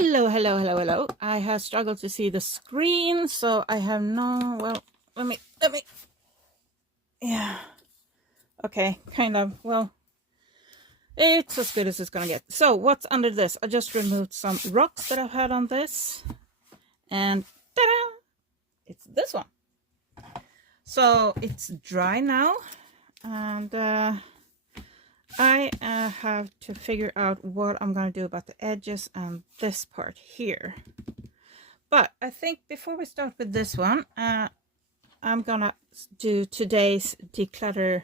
Hello, hello, hello, hello. I have struggled to see the screen, so I have no, well, let me, yeah. Okay, kind of, well, it's as good as it's gonna get. So what's under this? I just removed some rocks that I've had on this, and ta-da! It's this one. So it's dry now, and I have to figure out what I'm gonna do about the edges and this part here. But I think before we start with this one, I'm gonna do today's declutter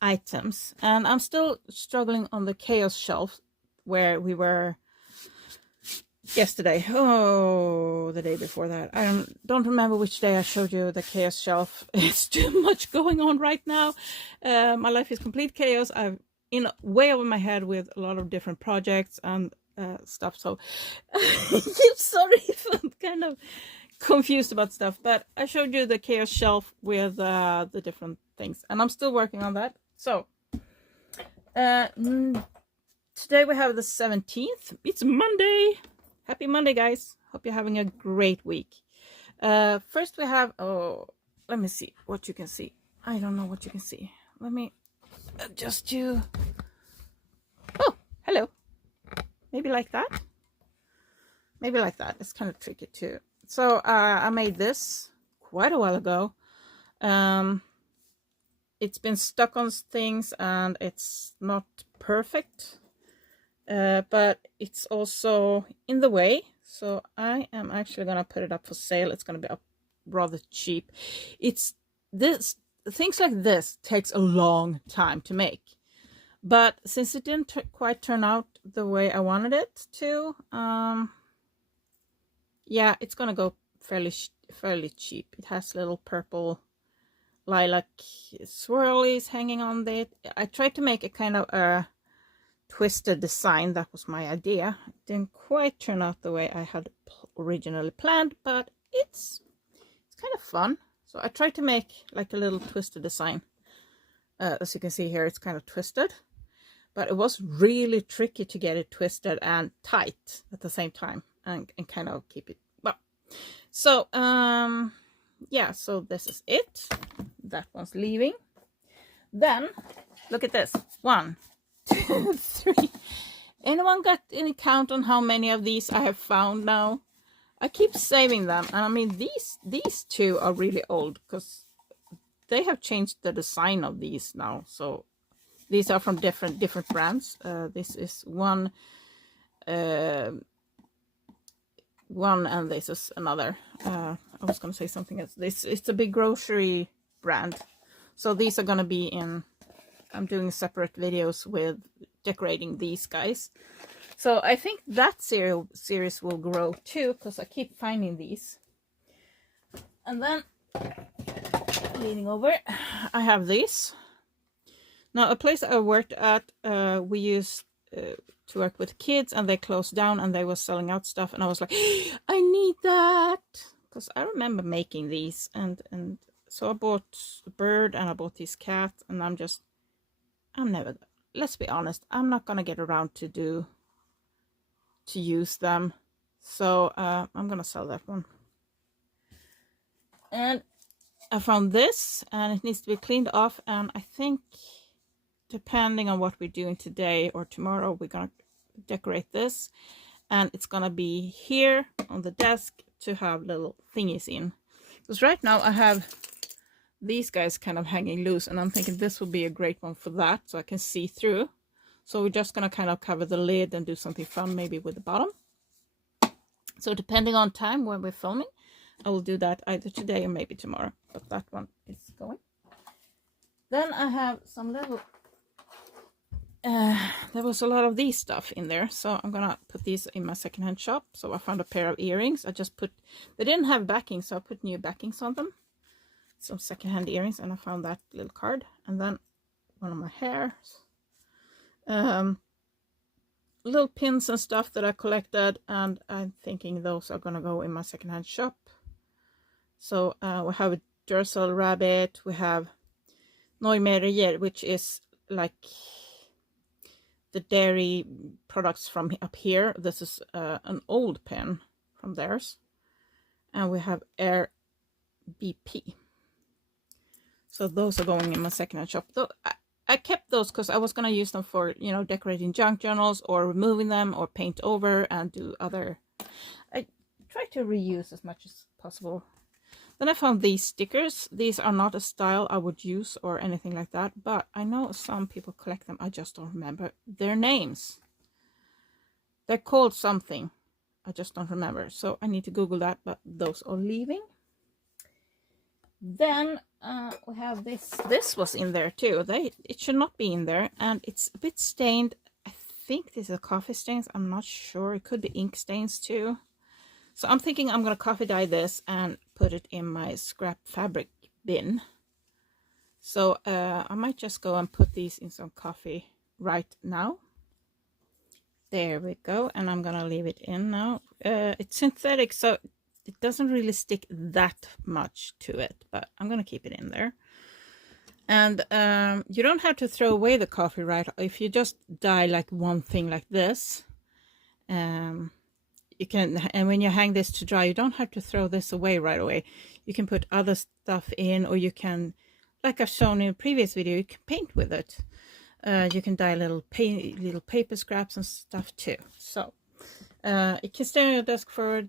items, and I'm still struggling on the chaos shelf where we were yesterday. Oh, the day before that. I don't remember which day I showed you the chaos shelf. It's too much going on right now. My life is complete chaos. I'm in way over my head with a lot of different projects and stuff, so I'm sorry if I'm kind of confused about stuff, but I showed you the chaos shelf with the different things, and I'm still working on that. So today we have the 17th. It's Monday. Happy Monday, guys. Hope you're having a great week. First we have, oh, let me see what you can see. I don't know what you can see. Let me adjust you. Oh, hello. Maybe like that. Maybe like that. It's kind of tricky too. So I made this quite a while ago. It's been stuck on things and it's not perfect, but it's also in the way. So I am actually gonna put it up for sale. It's gonna be up rather cheap. It's this, things like this takes a long time to make, but since it didn't quite turn out the way I wanted it to, yeah, it's gonna go fairly cheap. It has little purple lilac swirlies hanging on it. I tried to make a kind of a twisted design. That was my idea. It didn't quite turn out the way I had originally planned, but it's kind of fun. So I tried to make like a little twisted design. As you can see here, it's kind of twisted, but it was really tricky to get it twisted and tight at the same time, and kind of keep it well. So yeah, so this is it. That one's leaving. Then look at this. 1, 2, 3. Anyone got any count on how many of these I have found now? I keep saving them, and I mean these two are really old because they have changed the design of these now. So these are from different brands. This is one, and this is another. I was gonna say something else. It's a big grocery brand. So these are gonna be in, I'm doing separate videos with decorating these guys. So I think that series will grow too, because I keep finding these. And then leaning over, I have these. Now, a place I worked at, we used to work with kids, and they closed down and they were selling out stuff, and I was like, I need that, because I remember making these, and so I bought a bird and I bought this cat, and I'm never, let's be honest, I'm not gonna get around to use them, so I'm gonna sell that one. And I found this, and it needs to be cleaned off, and I think depending on what we're doing today or tomorrow, we're gonna decorate this, and it's gonna be here on the desk to have little thingies in, because right now I have these guys kind of hanging loose, and I'm thinking this will be a great one for that, so I can see through. So we're just gonna kind of cover the lid and do something fun maybe with the bottom. So depending on time when we're filming, I will do that either today or maybe tomorrow, but that one is going. Then I have some little there was a lot of these stuff in there, so I'm gonna put these in my secondhand shop. So I found a pair of earrings. I just put, they didn't have backing, so I put new backings on them. Some secondhand earrings, and I found that little card, and then one of my hairs, little pins and stuff that I collected, and I'm thinking those are gonna go in my secondhand shop. So we have a Duracell rabbit, we have Neumerier, which is like the dairy products from up here. This is an old pen from theirs. And we have Air BP. So those are going in my secondhand shop. Though I kept those because I was going to use them for, you know, decorating junk journals or removing them or paint over and do other. I try to reuse as much as possible. Then I found these stickers. These are not a style I would use or anything like that, but I know some people collect them. I just don't remember their names. They're called something. I just don't remember. So I need to Google that, but those are leaving. Then we have this. This was in there too. It should not be in there, and it's a bit stained. I think these are coffee stains. I'm not sure. It could be ink stains too. So I'm thinking I'm going to coffee dye this and put it in my scrap fabric bin. So I might just go and put these in some coffee right now. There we go. And I'm going to leave it in now. It's synthetic, so it doesn't really stick that much to it, but I'm going to keep it in there. And you don't have to throw away the coffee, right? If you just dye like one thing like this, you can, and when you hang this to dry, you don't have to throw this away right away. You can put other stuff in, or you can, like I've shown in a previous video, you can paint with it. You can dye little paper scraps and stuff too. So it can stay on your desk for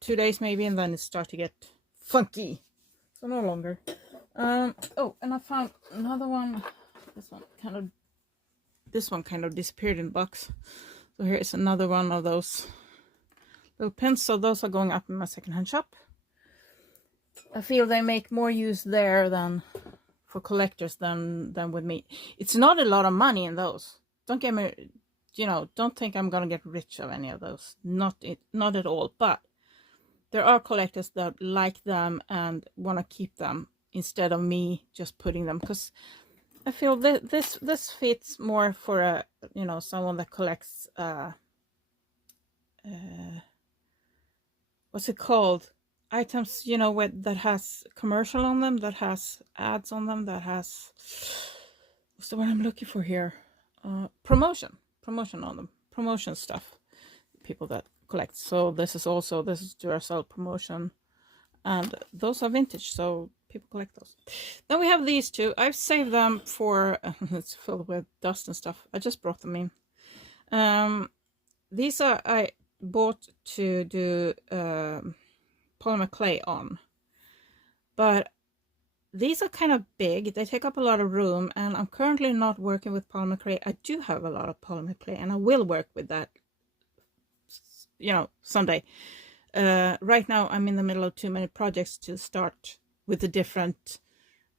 2 days maybe, and then it starts to get funky. So no longer. Oh, and I found another one. This one kind of disappeared in the box. So here is another one of those little pins. So those are going up in my secondhand shop. I feel they make more use there than for collectors than with me. It's not a lot of money in those. Don't get me, you know, don't think I'm gonna get rich of any of those. Not at all. But there are collectors that like them and want to keep them instead of me just putting them, because I feel that this fits more for a, you know, someone that collects what's it called, items, you know, that has commercial on them, that has ads on them, that has, what's the word I'm looking for here, promotion on them, promotion stuff, people that collect. So this is Duracell promotion, and those are vintage, so people collect those. Then we have these two. I've saved them for it's filled with dust and stuff. I just brought them in. These are I bought to do polymer clay on, but these are kind of big. They take up a lot of room, and I'm currently not working with polymer clay. I do have a lot of polymer clay, and I will work with that, you know, someday. Right now I'm in the middle of too many projects to start with a different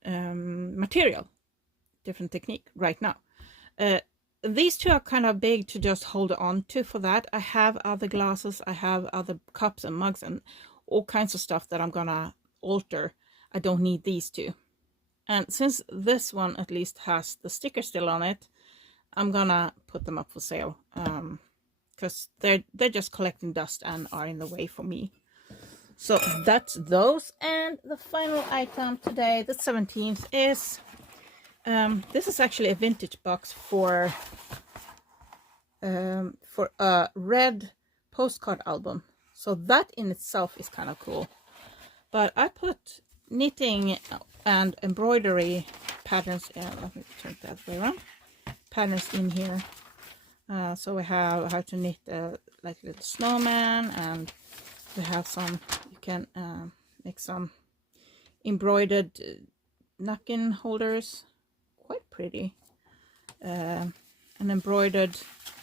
material, different technique right now. These two are kind of big to just hold on to for that. I have other glasses, I have other cups and mugs and all kinds of stuff that I'm gonna alter. I don't need these two. And since this one at least has the sticker still on it, I'm gonna put them up for sale. Because they're just collecting dust and are in the way for me. So that's those. And the final item today, the 17th, is this is actually a vintage box for a red postcard album. So that in itself is kind of cool. But I put knitting and embroidery patterns. Let me turn that way around. Patterns in here. So we have how to knit like a little snowman, and we have some, you can make some embroidered napkin holders, quite pretty. An embroidered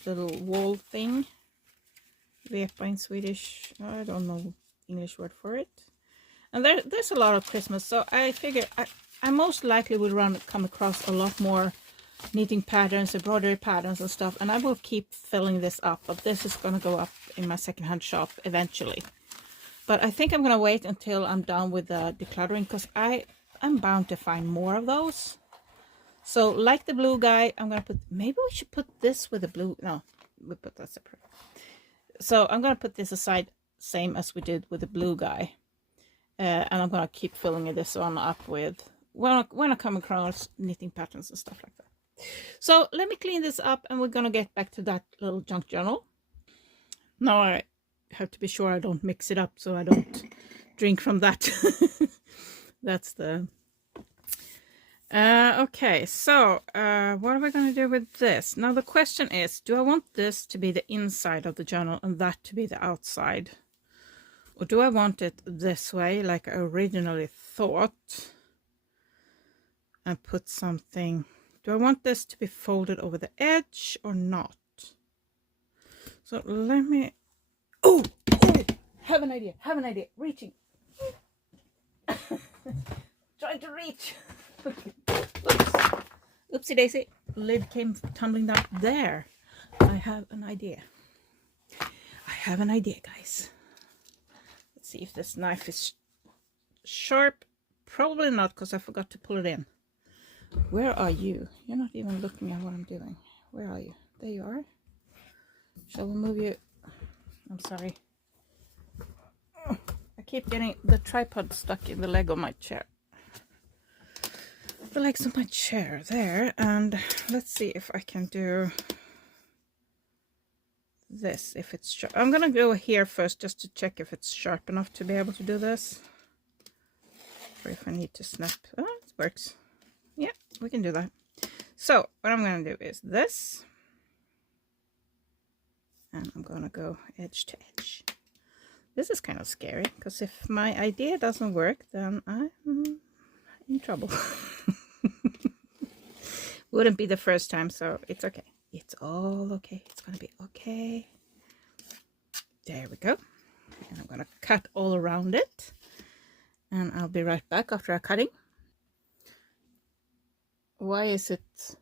little wall thing, vepa in Swedish, I don't know English word for it. And there's a lot of Christmas, so I figure I most likely will come across a lot more knitting patterns, embroidery patterns and stuff, and I will keep filling this up, but this is going to go up in my secondhand shop eventually. But I think I'm going to wait until I'm done with the decluttering, because I'm bound to find more of those. So like the blue guy, I'm going to put, maybe we should put this with the blue, no, we put that separate. So I'm going to put this aside, same as we did with the blue guy, and I'm going to keep filling this one up with when I come across knitting patterns and stuff like that. So let me clean this up and we're gonna get back to that little junk journal. Now I have to be sure I don't mix it up so I don't drink from that. That's the... okay, so what are we going to do with this? Now the question is, do I want this to be the inside of the journal and that to be the outside? Or do I want it this way, like I originally thought? And put something... Do I want this to be folded over the edge or not? So let me... Oh! Have an idea, reaching. Trying to reach. Oops. Oopsie daisy. Lid came tumbling down. There. I have an idea. Guys. Let's see if this knife is sharp. Probably not, because I forgot to pull it in. Where are you? You're not even looking at what I'm doing. Where are you? There you are. Shall we move you? I'm sorry. I keep getting the tripod stuck in the leg of my chair. The legs of my chair there, and let's see if I can do this, if it's sharp. I'm gonna go here first just to check if it's sharp enough to be able to do this, or if I need to snap. Oh, it works. Yeah, we can do that. So what I'm gonna do is this, and I'm gonna go edge to edge. This is kind of scary, because if my idea doesn't work, then I'm in trouble. Wouldn't be the first time, so it's okay. It's all okay. It's gonna be okay. There we go. And I'm gonna cut all around it. And I'll be right back after cutting. Why is it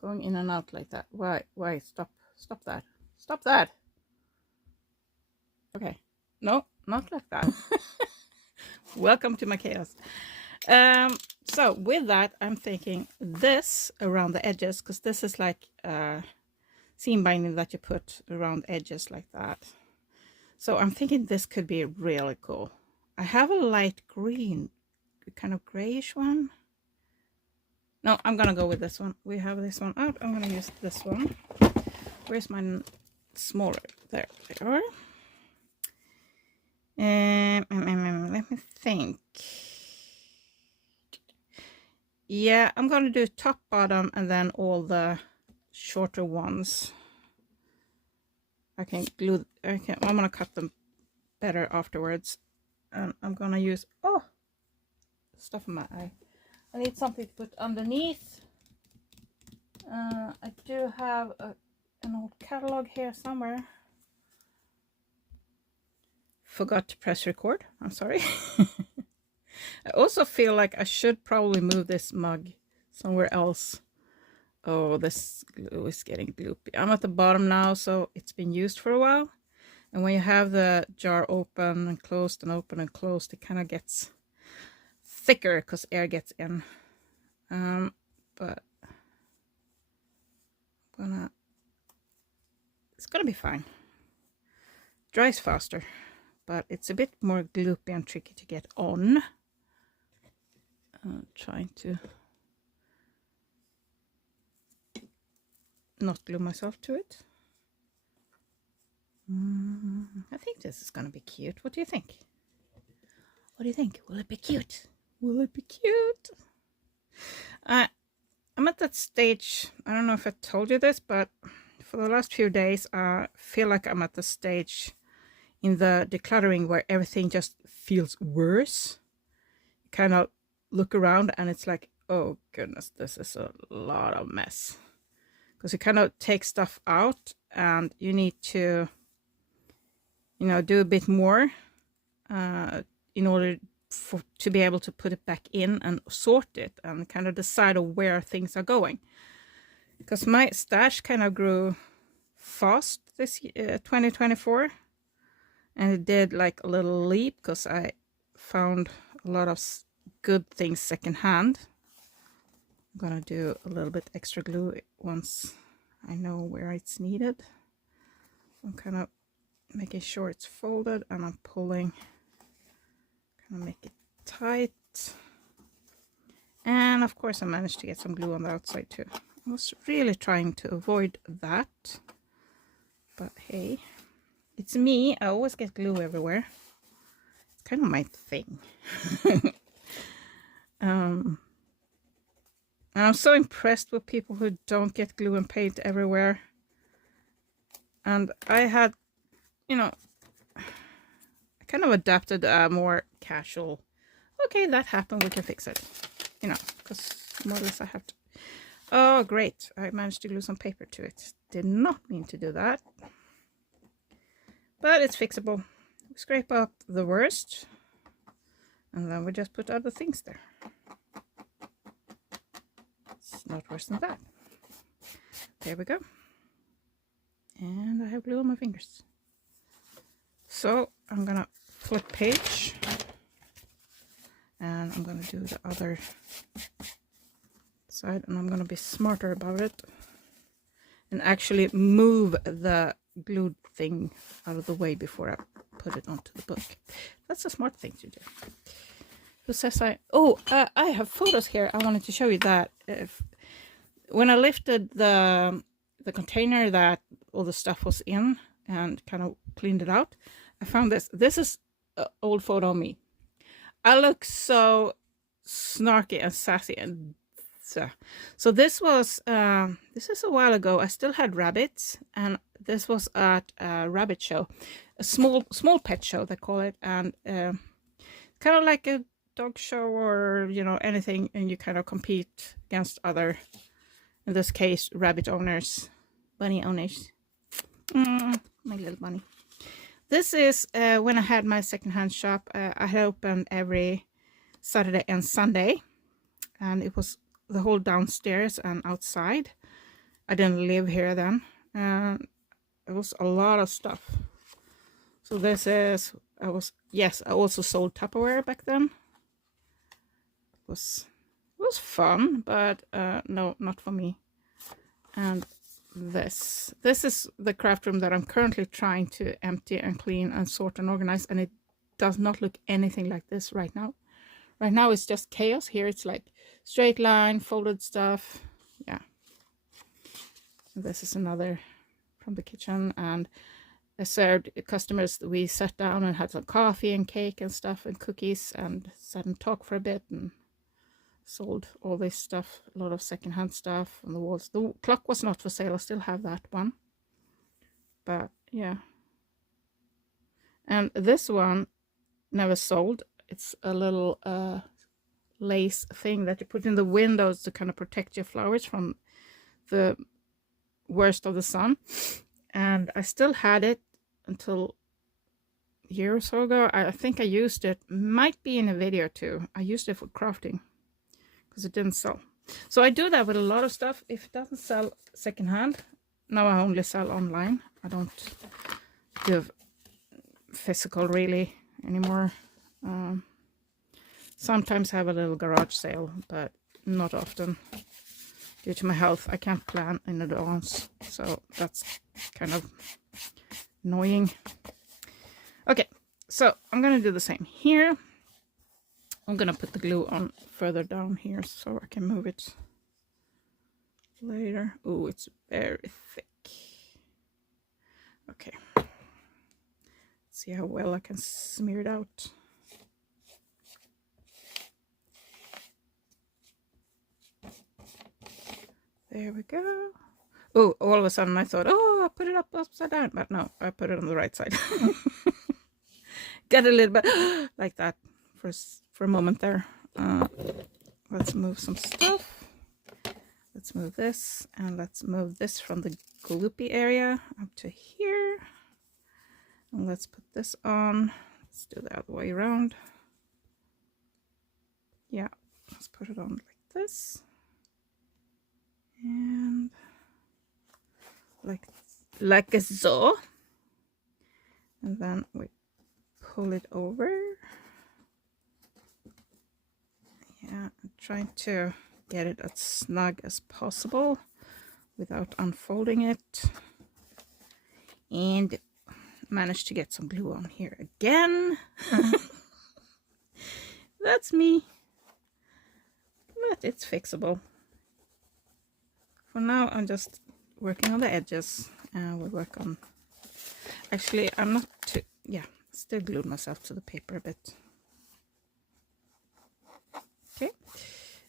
going in and out like that? Why? Stop that. Stop that. Okay. No, not like that. Welcome to my chaos. So with that, I'm thinking this around the edges, because this is like seam binding that you put around edges like that. So I'm thinking this could be really cool. I have a light green, kind of grayish one. No, I'm gonna go with this one. We have this one out. I'm gonna use this one. Where's my smaller? There they are. Let me think. Yeah, I'm gonna do top, bottom, and then all the shorter ones. I can glue. I'm gonna cut them better afterwards, and I'm gonna use stuff in my eye. I need something to put underneath. I do have an old catalog here somewhere. Forgot to press record. I'm sorry. I also feel like I should probably move this mug somewhere else. Oh, this glue is getting gloopy. I'm at the bottom now, so it's been used for a while. And when you have the jar open and closed and open and closed, it kind of gets thicker because air gets in. But it's gonna be fine. Dries faster, but it's a bit more gloopy and tricky to get on. Trying to not glue myself to it. I think this is gonna be cute. What do you think? What do you think? Will it be cute? Will it be cute? I'm at that stage. I don't know if I told you this, but for the last few days, I feel like I'm at the stage in the decluttering where everything just feels worse. You kind of look around and it's like, oh goodness, this is a lot of mess. Because you kind of take stuff out and you need to, you know, do a bit more in order to be able to put it back in and sort it and kind of decide where things are going. Because my stash kind of grew fast this year, 2024, and it did like a little leap because I found a lot of good things secondhand. I'm gonna do a little bit extra glue once I know where it's needed. I'm kind of making sure it's folded and I'm pulling, kind of make it tight. And of course I managed to get some glue on the outside too. I was really trying to avoid that, but hey, it's me. I always get glue everywhere. It's kind of my thing. And I'm so impressed with people who don't get glue and paint everywhere. And I had, you know, I kind of adapted a more casual, okay, that happened, we can fix it, you know, because more or less I have to. Oh, great. I managed to glue some paper to it. Did not mean to do that. But it's fixable. We scrape up the worst. And then we just put other things there. It's not worse than that. There we go. And I have glue on my fingers. So I'm going to flip page. And I'm going to do the other side, and I'm going to be smarter about it and actually move the glued thing out of the way before I put it onto the book. That's a smart thing to do. Who says I have photos here. I wanted to show you that when I lifted the container that all the stuff was in and kind of cleaned it out, I found this is an old photo of me. I look so snarky and sassy, and so this was this is a while ago. I still had rabbits, and this was at a rabbit show, a small pet show they call it, and kind of like a dog show or, you know, anything, and you kind of compete against other, in this case, rabbit owners, bunny owners. My little bunny. This is when I had my secondhand shop. I had opened every Saturday and Sunday, and it was the whole downstairs and outside. I didn't live here then, and it was a lot of stuff. So this is, I also sold Tupperware back then. It was fun, but no, not for me. And this is the craft room that I'm currently trying to empty and clean and sort and organize, and it does not look anything like this right now. Right now it's just chaos. Here it's like straight line, folded stuff. Yeah. This is another from the kitchen, and I served customers. We sat down and had some coffee and cake and stuff and cookies, and sat and talked for a bit and sold all this stuff, a lot of secondhand stuff on the walls. The clock was not for sale. I still have that one, but yeah. And this one never sold. It's a little lace thing that you put in the windows to kind of protect your flowers from the worst of the sun. And I still had it until a year or so ago. I think I used it, might be in a video too. I used it for crafting because it didn't sell. So I do that with a lot of stuff. If it doesn't sell secondhand, now I only sell online. I don't do physical really anymore. Sometimes I have a little garage sale, but not often. Due to my health, I can't plan in advance, so that's kind of annoying. Okay, so I'm gonna do the same here. I'm gonna put the glue on further down here so I can move it later. Oh, it's very thick. Okay, let's see how well I can smear it out. There we go. Oh, all of a sudden I thought, oh, I put it up upside down, but no, I put it on the right side. Got a little bit like that for a moment there. Let's move some stuff. Let's move this, and let's move this from the gloopy area up to here. And let's put this on. Let's do the other way around. Yeah, let's put it on like this. And like so. And then we pull it over. Yeah, I'm trying to get it as snug as possible without unfolding it. And managed to get some glue on here again. That's me. but it's fixable. For now, I'm just working on the edges, and we'll work on... Actually, I'm not too... Yeah, still glued myself to the paper a bit. Okay,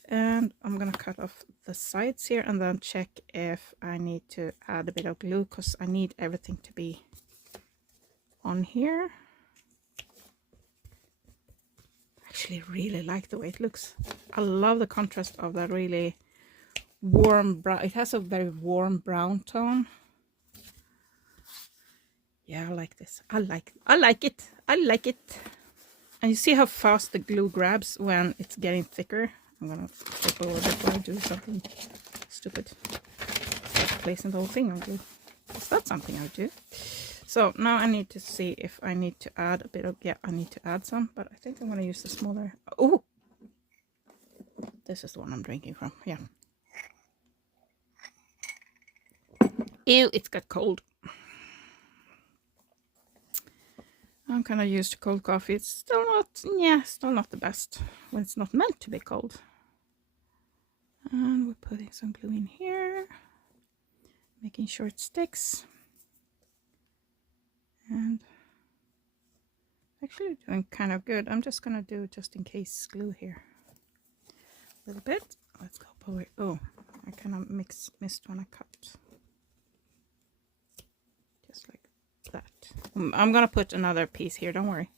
and I'm gonna cut off the sides here and then check if I need to add a bit of glue, because I need everything to be on here. I actually really like the way it looks. I love the contrast of that really warm brown. It has a very warm brown tone. Yeah, I like this. I like it. I like it. And you see how fast the glue grabs when it's getting thicker. I'm gonna flip over before I do something stupid. Just placing the whole thing on glue. Is that something I do? So now I need to see if I need to add a bit of... Yeah, I need to add some, but I think I'm gonna use the smaller... Oh! This is the one I'm drinking from. Yeah. Ew, it's got cold. I'm kind of used to cold coffee. It's still not, yeah, still not the best when it's not meant to be cold. And we're putting some glue in here, making sure it sticks. And actually doing kind of good. I'm just gonna do just in case glue here a little bit. Let's go over. Oh, I kind of missed when I cut. Just like that. I'm gonna put another piece here, don't worry,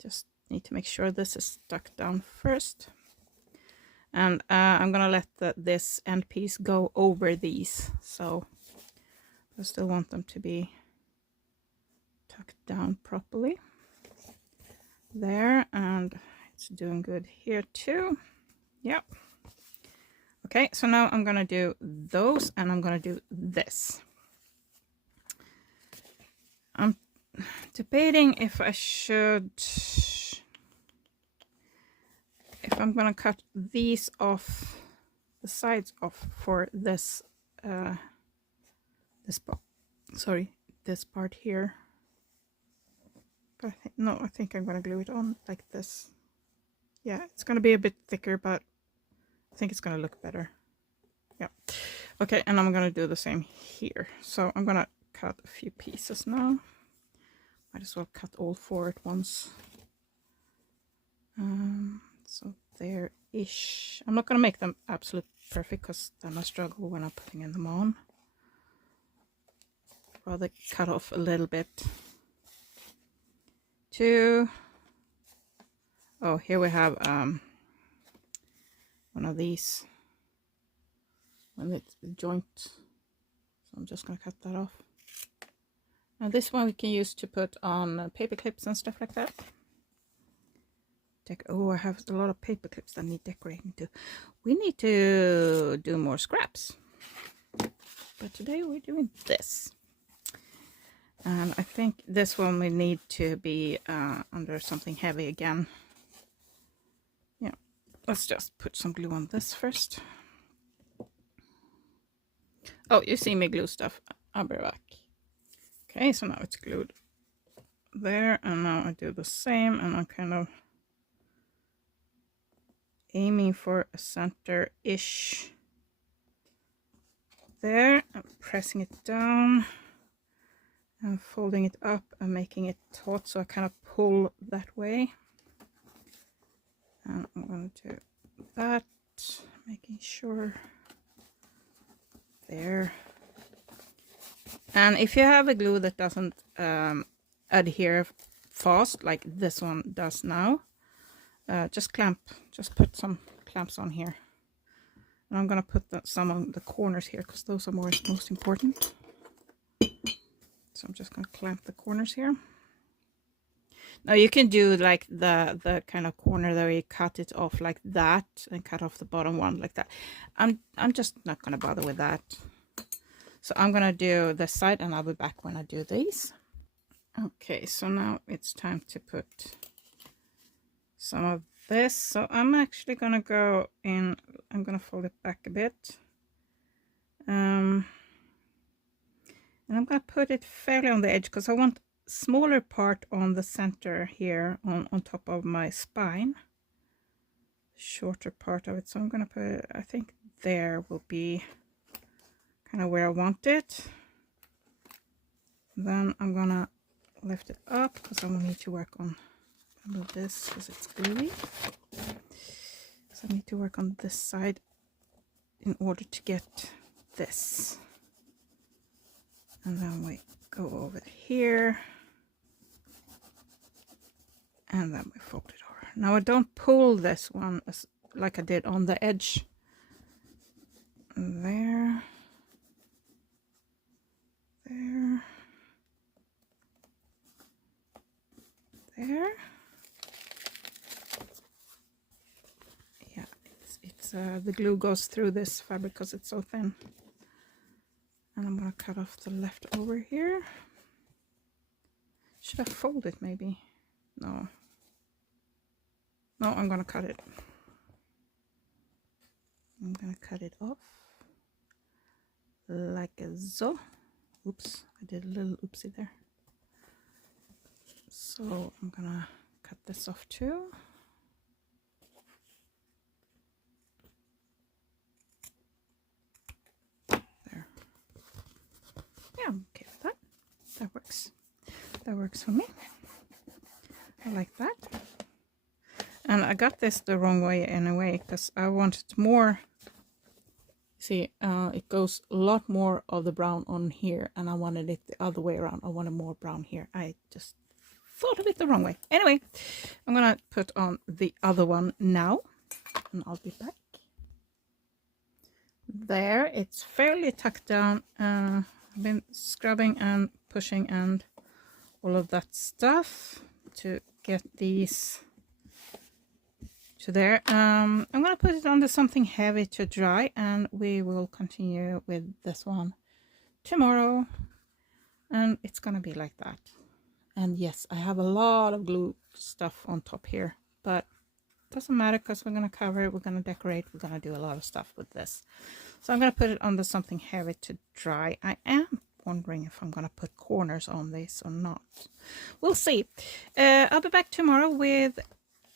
just need to make sure this is stuck down first, and I'm gonna let this end piece go over these, so I still want them to be tucked down properly there, and it's doing good here too. Yep. Okay, so now I'm gonna do those, and I'm gonna do this. I'm debating if I should, if I'm gonna cut these off, the sides off for this, this part here. But I think I'm gonna glue it on like this. Yeah, it's gonna be a bit thicker, but I think it's gonna look better. Yeah. Okay, and I'm gonna do the same here. So I'm gonna cut a few pieces now. Might as well cut all 4 at once. So there-ish. I'm not gonna make them absolute perfect, because then I struggle when I'm putting them on. Rather cut off a little bit. Oh, here we have one of these. When it's the joint. So I'm just gonna cut that off. Now this one we can use to put on paper clips and stuff like that. Oh, I have a lot of paper clips that need decorating too. We need to do more scraps. But today we're doing this. And I think this one will need to be under something heavy again. Yeah, let's just put some glue on this first. Oh, you see me glue stuff. I'll be back. Okay, so now it's glued there, and now I do the same, and I'm kind of aiming for a center-ish there. I'm pressing it down and folding it up and making it taut, so I kind of pull that way. And I'm going to do that, making sure there. And if you have a glue that doesn't adhere fast, like this one does now, just put some clamps on here. And I'm gonna put some on the corners here, because those are most important. So I'm just gonna clamp the corners here. Now you can do like the kind of corner that we cut it off like that, and cut off the bottom one like that. I'm just not gonna bother with that. So I'm gonna do this side, and I'll be back when I do these. Okay, so now it's time to put some of this. So I'm actually gonna go in, I'm gonna fold it back a bit. And I'm gonna put it fairly on the edge, because I want smaller part on the center here on top of my spine. shorter part of it. So I'm gonna put it, I think there will be kind of where I want it. Then I'm gonna lift it up because I will need to work on this because it's gluey. So I need to work on this side in order to get this. And then we go over here. And then we fold it over. Now I don't pull this one as like I did on the edge. There. There. There. Yeah, it's the glue goes through this fabric because it's so thin. And I'm gonna cut off the leftover here. Should I fold it maybe? No. No, I'm gonna cut it. I'm gonna cut it off like so. Oops, I did a little oopsie there. So I'm gonna cut this off too. There. Yeah, I'm okay with that. That works. That works for me. I like that. And I got this the wrong way in a way because I wanted more. See, it goes a lot more of the brown on here, and I wanted it the other way around. I wanted more brown here. I just thought of it the wrong way. Anyway, I'm gonna put on the other one now, and I'll be back. There, it's fairly tucked down. I've been scrubbing and pushing and all of that stuff to get these to there. I'm gonna put it under something heavy to dry, and we will continue with this one tomorrow, and it's gonna be like that. And yes, I have a lot of glue stuff on top here, but it doesn't matter because we're gonna cover it, we're gonna decorate, we're gonna do a lot of stuff with this. So I'm gonna put it under something heavy to dry. I am wondering if I'm gonna put corners on this or not. We'll see. I'll be back tomorrow with,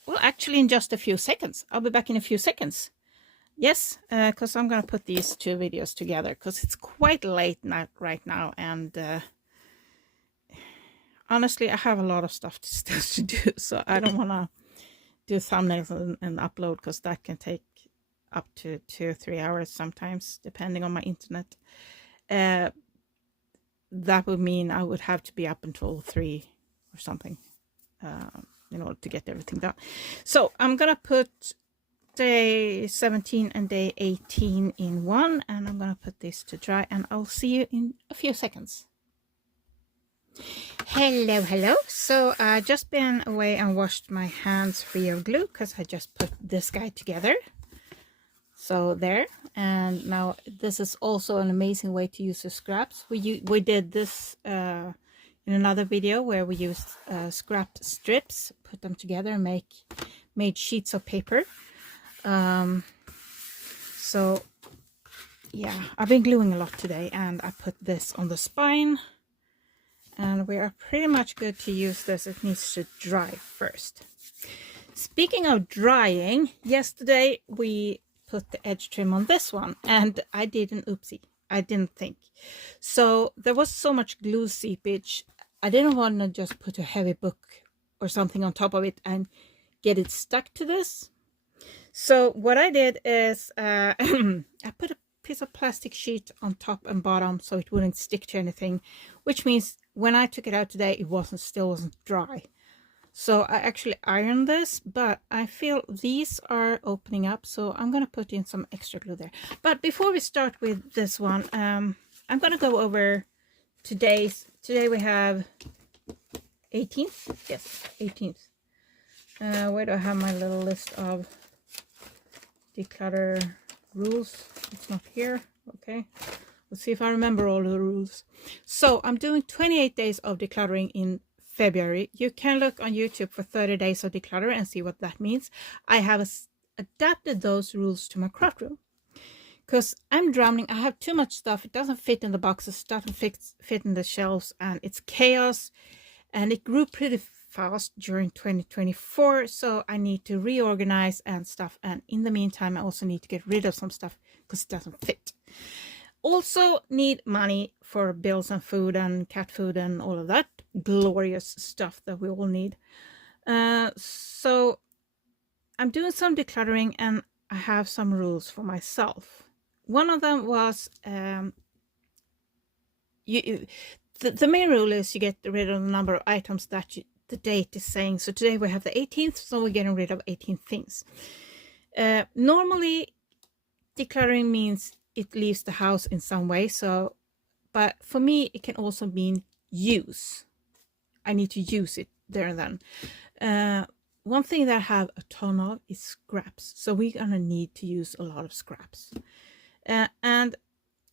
well, actually in just a few seconds. I'll be back in a few seconds. Yes, because I'm gonna put these two videos together because it's quite late right now, and honestly I have a lot of stuff still to do, so I don't want to do thumbnails and upload because that can take up to 2 or 3 hours sometimes, depending on my internet. That would mean I would have to be up until 3 or something in order to get everything done. So I'm gonna put day 17 and day 18 in one, and I'm gonna put this to dry, and I'll see you in a few seconds. Hello. So I just been away and washed my hands free of glue because I just put this guy together. So there, and now this is also an amazing way to use the scraps. We did this in another video where we used scrap strips, put them together and made sheets of paper. So yeah, I've been gluing a lot today, and I put this on the spine, and we are pretty much good to use this. It needs to dry first. Speaking of drying, yesterday we put the edge trim on this one, and I did an oopsie. I didn't think. So there was so much glue seepage. I didn't want to just put a heavy book or something on top of it and get it stuck to this. So what I did is I put a piece of plastic sheet on top and bottom so it wouldn't stick to anything, which means when I took it out today, it still wasn't dry. So I actually ironed this, but I feel these are opening up, so I'm going to put in some extra glue there. But before we start with this one, I'm going to go over today's. Today we have 18th. Yes, 18th. Where do I have my little list of declutter rules? It's not here. Okay. Let's see if I remember all the rules. So I'm doing 28 days of decluttering in February. You can look on YouTube for 30 days of declutter and see what that means. I have adapted those rules to my craft room because I'm drowning. I have too much stuff. It doesn't fit in the boxes, doesn't fit in the shelves, and it's chaos, and it grew pretty fast during 2024, so I need to reorganize and stuff, and in the meantime I also need to get rid of some stuff because it doesn't fit. Also need money for bills and food and cat food and all of that glorious stuff that we all need. So I'm doing some decluttering and I have some rules for myself. One of them was the main rule is you get rid of the number of items that the date is saying. So today we have the 18th, so we're getting rid of 18 things. Normally decluttering means it leaves the house in some way, so but for me it can also mean use. I need to use it there and then. One thing that I have a ton of is scraps, so we're gonna need to use a lot of scraps, and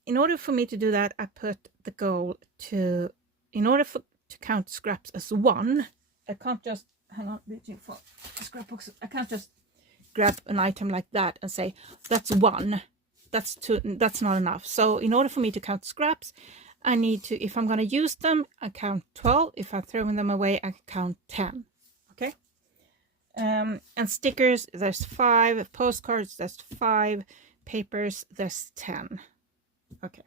in order for me to do that, I put the goal to, in order to count scraps as one, I can't just, hang on, reaching for a scrapbox, I can't just grab an item like that and say that's one, that's two, that's not enough. So in order for me to count scraps, I need to, if I'm going to use them, I count 12. If I'm throwing them away, I count 10. Okay. And stickers, there's 5. Postcards, there's 5. Papers, there's 10. Okay,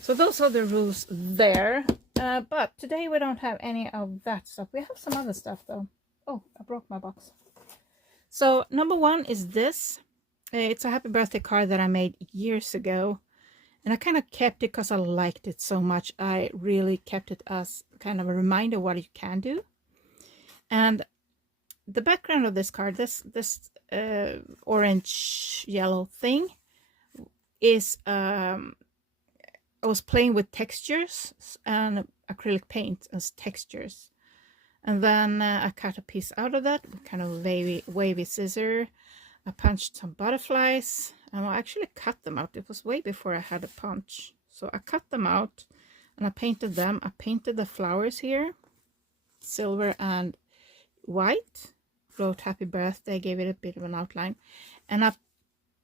so those are the rules there. But today we don't have any of that stuff. We have some other stuff though. Oh, I broke my box. So number 1 is this. It's a happy birthday card that I made years ago, and I kind of kept it because I liked it so much. I really kept it as kind of a reminder of what you can do. And the background of this card, this orange yellow thing, is I was playing with textures and acrylic paint as textures, and then I cut a piece out of that with kind of wavy scissor. I punched some butterflies, and I actually cut them out. It was way before I had a punch, so I cut them out and I painted them. I painted the flowers here silver and white, wrote happy birthday, gave it a bit of an outline, and I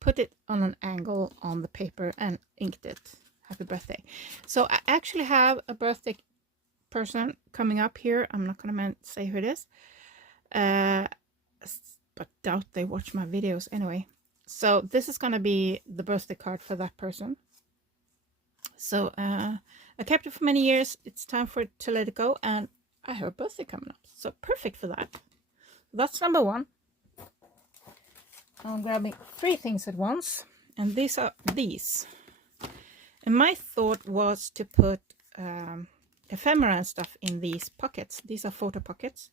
put it on an angle on the paper and inked it happy birthday. So I actually have a birthday person coming up here. I'm not gonna say who it is, but doubt they watch my videos anyway. So this is gonna be the birthday card for that person. So I kept it for many years. It's time for it to let it go, and I have a birthday coming up, so perfect for that. That's number 1. I'm grabbing 3 things at once, and these are these. And my thought was to put ephemera and stuff in these pockets. These are photo pockets,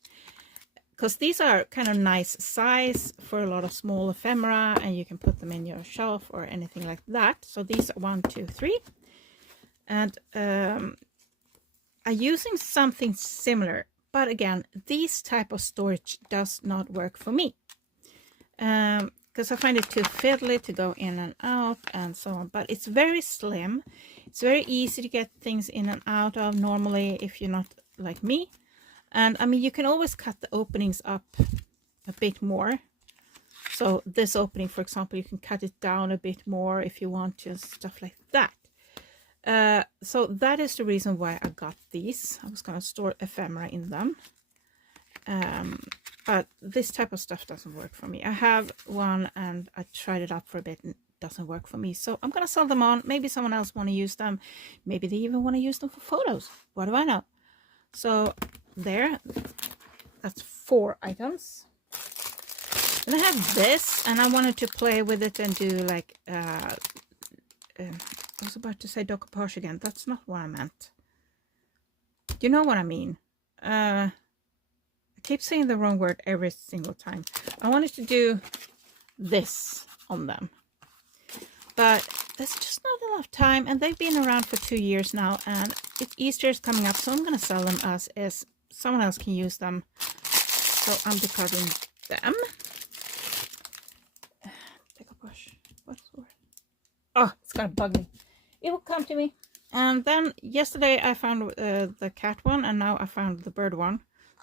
because these are kind of nice size for a lot of small ephemera, and you can put them in your shelf or anything like that. So these are 1, 2, 3, and I'm using something similar, but again, this type of storage does not work for me. Because I find it too fiddly to go in and out and so on. But it's very slim. It's very easy to get things in and out of normally if you're not like me. And I mean, you can always cut the openings up a bit more. So this opening, for example, you can cut it down a bit more if you want to, and stuff like that. So that is the reason why I got these. I was going to store ephemera in them. But this type of stuff doesn't work for me. I have one and I tried it out for a bit and it doesn't work for me. So I'm going to sell them on. Maybe someone else want to use them. Maybe they even want to use them for photos. What do I know? So there, that's 4 items. Then I have this, and I wanted to play with it and do like, I was about to say decoupage again. That's not what I meant. You know what I mean? I keep saying the wrong word every single time. I wanted to do this on them, but there's just not enough time, and they've been around for 2 years now, and Easter is coming up, so I'm going to sell them as is. Someone else can use them, so I'm decluttering them. Decoupage. What's the word? Oh, it's going to bug me. It will come to me. And then yesterday I found the cat one, and now I found the bird one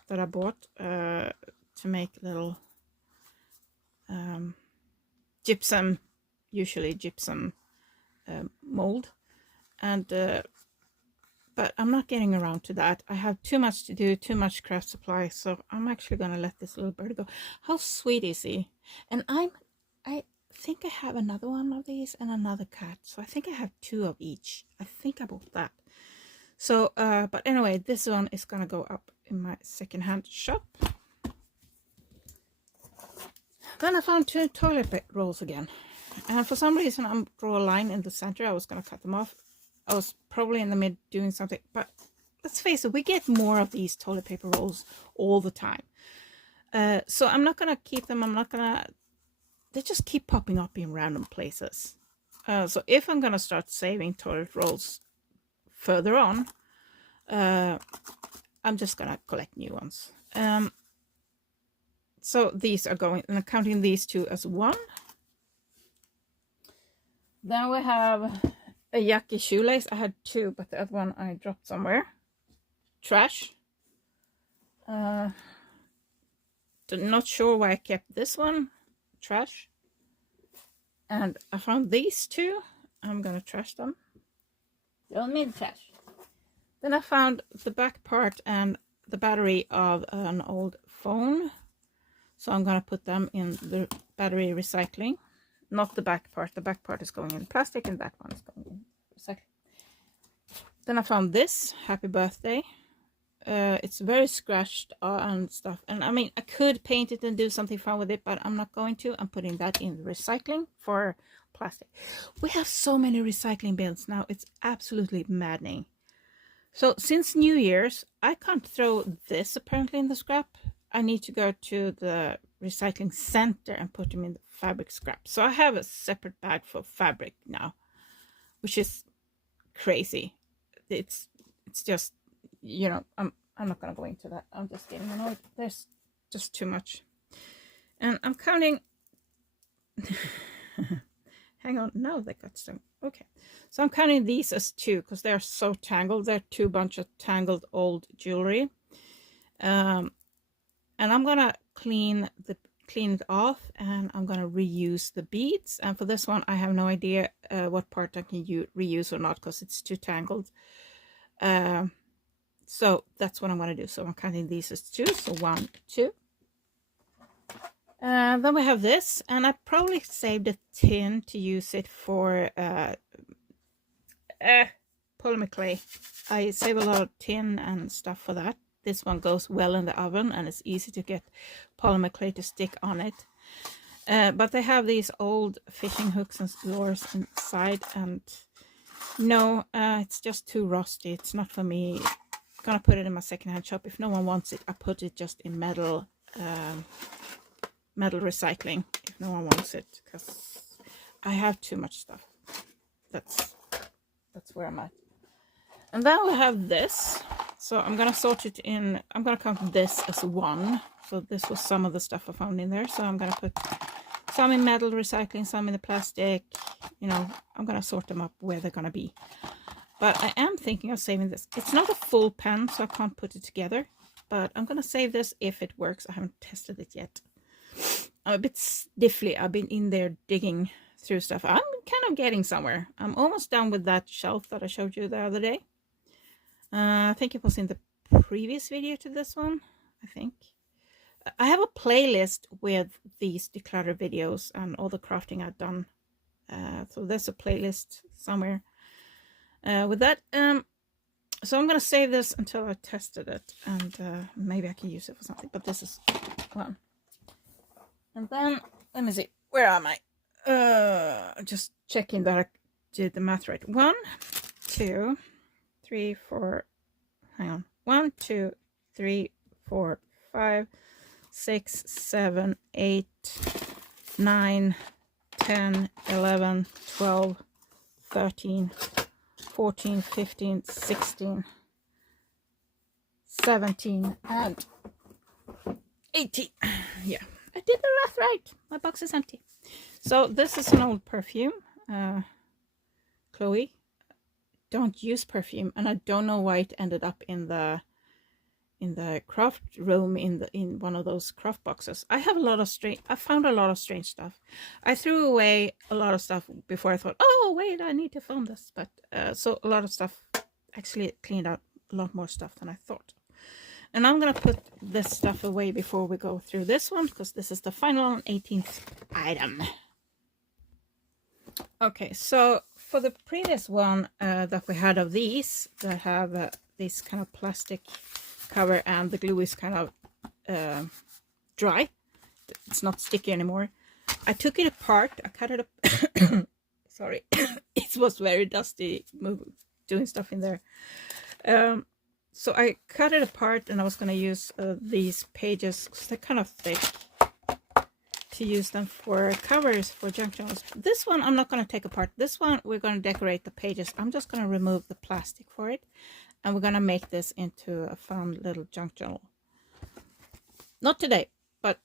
that I bought to make little gypsum, usually gypsum mold. And but but I'm not getting around to that. I have too much to do, too much craft supply, so I'm actually gonna let this little bird go. How sweet is he? And I think I have another one of these and another cat, so I think I have 2 of each. I think I bought that. So but anyway, this one is gonna go up in my secondhand shop. Then I found 2 toilet rolls again, and for some reason I'm draw a line in the center. I was gonna cut them off. I was probably in the mid doing something, but let's face it, we get more of these toilet paper rolls all the time. So I'm not gonna keep them. They just keep popping up in random places. So if I'm gonna start saving toilet rolls further on, I'm just gonna collect new ones. So these are going, and I'm counting these 2 as 1. Then we have a yucky shoelace. I had 2, but the other one I dropped somewhere. Trash. Not sure why I kept this one. Trash. And I found these 2. I'm gonna trash them. Don't mean trash. Then I found the back part and the battery of an old phone. So I'm gonna put them in the battery recycling. Not the back part. The back part is going in plastic and that one is going in recycling. Then I found this. Happy birthday. It's very scratched and stuff. And I mean, I could paint it and do something fun with it, but I'm not going to. I'm putting that in recycling for plastic. We have so many recycling bins now. It's absolutely maddening. So since New Year's, I can't throw this apparently in the scrap. I need to go to the recycling center and put them in the fabric scrap. So I have a separate bag for fabric now, which is crazy. It's just, you know, I'm not gonna go into that. I'm just getting annoyed. There's just too much. And I'm counting. Hang on, no, they got some. Okay, so I'm counting these as 2 because they're so tangled. They're 2 bunch of tangled old jewelry. And I'm gonna clean it off, and I'm gonna reuse the beads. And for this one, I have no idea what part I can reuse or not because it's too tangled. So that's what I'm gonna do. So I'm counting these as 2. So 1, 2. Then we have this, and I probably saved a tin to use it for polymer clay. I save a lot of tin and stuff for that. This one goes well in the oven, and it's easy to get polymer clay to stick on it. But they have these old fishing hooks and lures inside, and no, it's just too rusty. It's not for me. I'm gonna put it in my secondhand shop. If no one wants it, I put it just in metal recycling if no one wants it, because I have too much stuff. That's where I'm at. And then we have this. So I'm gonna sort it in. I'm gonna count this as 1. So this was some of the stuff I found in there. So I'm gonna put some in metal recycling, some in the plastic. You know, I'm gonna sort them up where they're gonna be. But I am thinking of saving this. It's not a full pen, so I can't put it together. But I'm gonna save this if it works. I haven't tested it yet. I'm a bit stiffly. I've been in there digging through stuff. I'm kind of getting somewhere. I'm almost done with that shelf that I showed you the other day. I think it was in the previous video to this one. I think I have a playlist with these declutter videos and all the crafting I've done. So there's a playlist somewhere with that. So I'm gonna save this until I tested it, and maybe I can use it for something. But this is one. And then let me see, where am I? Just checking that I did the math right. 1, 2, 3, 4. Hang on. 1, 2, 3, 4, 5, 6, 7, 8, 9, 10, 11, 12, 13, 14, 15, 16, 17, and 18. Yeah, I did the math right. My box is empty. So this is an old perfume. Chloe, don't use perfume, and I don't know why it ended up in the craft room in one of those craft boxes. I found a lot of strange stuff. I threw away a lot of stuff before I thought, oh wait, I need to film this. But so a lot of stuff actually cleaned out a lot more stuff than I thought. And I'm gonna put this stuff away before we go through this one, because this is the final and 18th item. Okay, so for the previous one that we had of these, that have this kind of plastic cover and the glue is kind of dry, it's not sticky anymore. I took it apart, I cut it up. Sorry, it was very dusty doing stuff in there. So I cut it apart, and I was going to use these pages because they're kind of thick, to use them for covers for junk journals. This one I'm not going to take apart. This one we're going to decorate the pages. I'm just going to remove the plastic for it, and we're going to make this into a fun little junk journal. Not today, but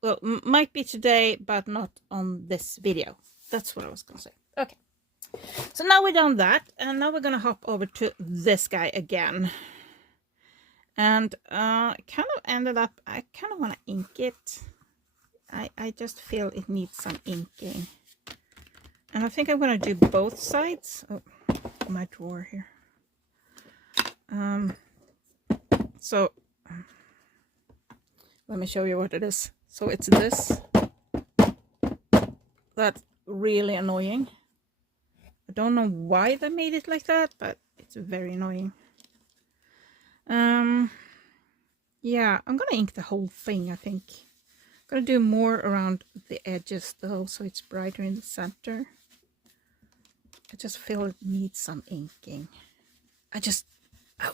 well, might be today, but not on this video. That's what I was going to say. Okay. So now we're done that, and now we're going to hop over to this guy again. And kind of ended up, I kind of want to ink it. I just feel it needs some inking. And I think I'm going to do both sides. Oh, my drawer here. So let me show you what it is. So it's this. That's really annoying. I don't know why they made it like that, but it's very annoying. Yeah, I'm gonna ink the whole thing, I think. I'm gonna do more around the edges though, so it's brighter in the center. I just feel it needs some inking. I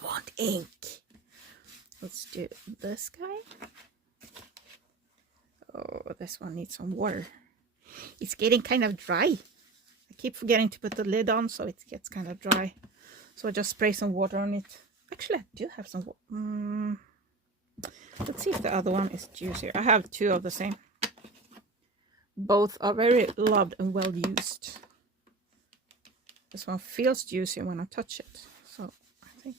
want ink. Let's do this guy. Oh, this one needs some water. It's getting kind of dry. I keep forgetting to put the lid on, so it gets kind of dry. So I just spray some water on it. Actually, I do have some water. Let's see if the other one is juicier. I have two of the same. Both are very loved and well used. This one feels juicy when I touch it. So I think,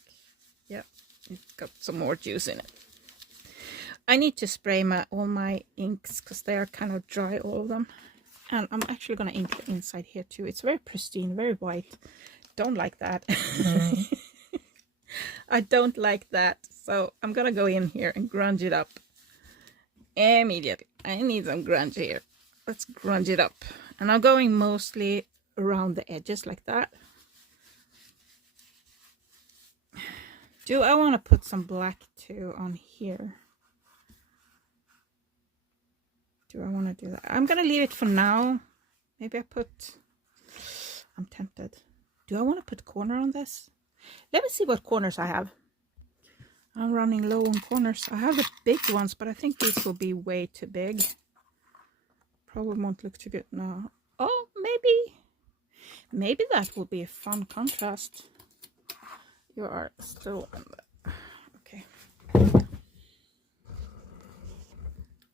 yeah, it's got some more juice in it. I need to spray all my inks because they are kind of dry, all of them. And I'm actually going to ink the inside here too. It's very pristine, very white. Don't like that. I don't like that. So I'm going to go in here and grunge it up immediately. I need some grunge here. Let's grunge it up. And I'm going mostly around the edges like that. Do I want to put some black too on here? Do I want to do that? I'm going to leave it for now. Maybe I'm tempted. Do I want to put corner on this? Let me see what corners I have. I'm running low on corners. I have the big ones, but I think these will be way too big. Probably won't look too good now. Oh, maybe that will be a fun contrast. You are still in there. Okay.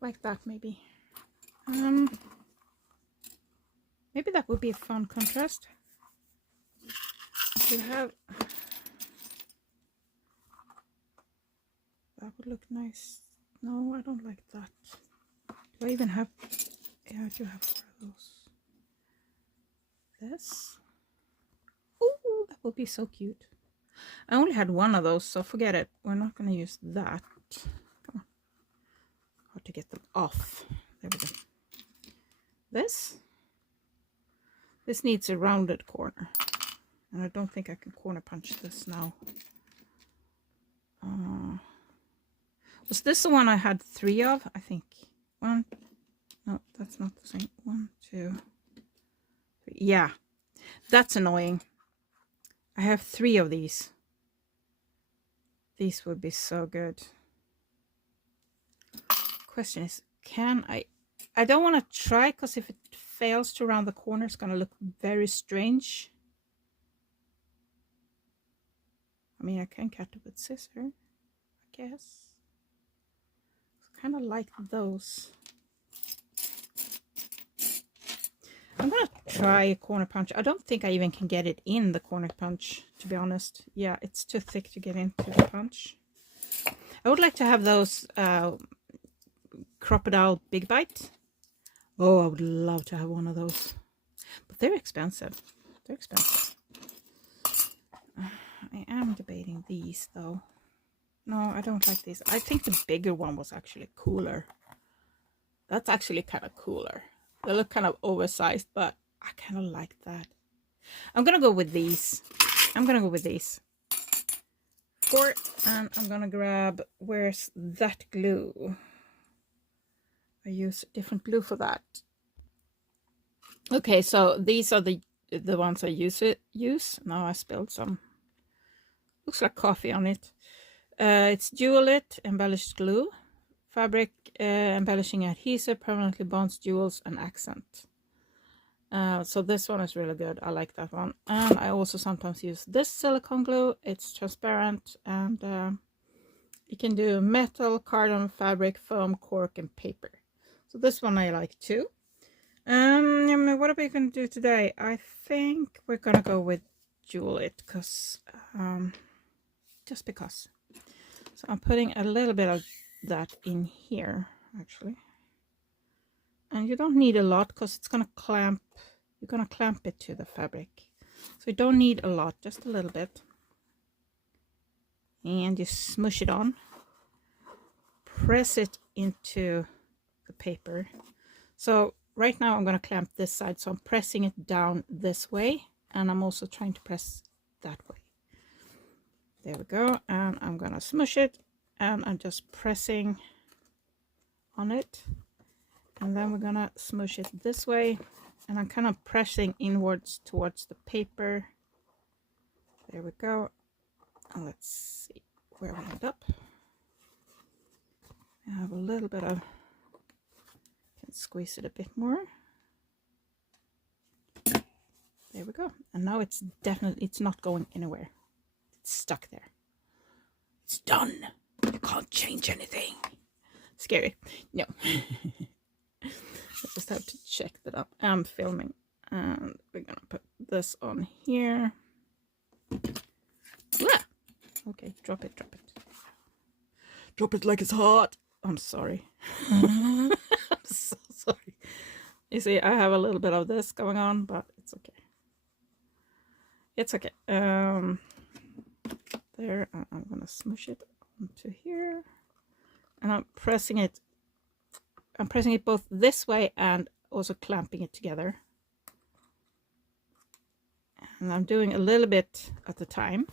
Like that, maybe. Maybe that would be a fun contrast. You have that would look nice. No, I don't like that. Do I even have? Yeah, I do have four of those. This. Ooh, that would be so cute. I only had one of those, so forget it. We're not going to use that. Come on. How to get them off? There we go. This needs a rounded corner, and I don't think I can corner punch this now. Was this the one I had 3 of? I think one. No, that's not the same. 1, 2, 3. Yeah, that's annoying. I have 3 of these. These would be so good. Question is, can I don't want to try, because if it fails to round the corner, it's going to look very strange. I mean, I can cut it with scissors, I guess. It's kind of like those. I'm going to try a corner punch. I don't think I even can get it in the corner punch, to be honest. Yeah, it's too thick to get into the punch. I would like to have those crocodile big bite. Oh, I would love to have one of those. But they're expensive. They're expensive. I am debating these though. No, I don't like these. I think the bigger one was actually cooler. That's actually kind of cooler. They look kind of oversized, but I kind of like that. I'm gonna go with these. I'm gonna go with these. And I'm gonna grab, where's that glue? I use different glue for that. Okay, so these are the ones I use. Now I spilled some. Looks like coffee on it. It's Dual-It embellished glue, fabric embellishing adhesive, permanently bonds jewels and accent. So this one is really good. I like that one. And I also sometimes use this silicone glue. It's transparent and you can do metal, carton, fabric, foam, cork, and paper. So this one I like too. What are we going to do today? I think we're going to go with Dual-It because just because. So I'm putting a little bit of that in here actually. And you don't need a lot because it's going to clamp. You're going to clamp it to the fabric. So you don't need a lot, just a little bit. And you smush it on. Press it into the paper. So right now I'm going to clamp this side. So I'm pressing it down this way. And I'm also trying to press that way. There we go. And I'm going to smush it. And I'm just pressing on it. And then we're going to smush it this way. And I'm kind of pressing inwards towards the paper. There we go. And let's see where we end up. I have a little bit of, can squeeze it a bit more. There we go. And now it's definitely, it's not going anywhere. It's stuck there. It's done. You can't change anything. Scary. No. I just have to check that up. I'm filming. And we're going to put this on here. Yeah. Okay, drop it, drop it. Drop it like it's hot. I'm sorry. I'm so sorry. You see, I have a little bit of this going on, but it's okay. It's okay. There, I'm going to smush it onto here. And I'm pressing it. I'm pressing it both this way and also clamping it together. And I'm doing a little bit at a time.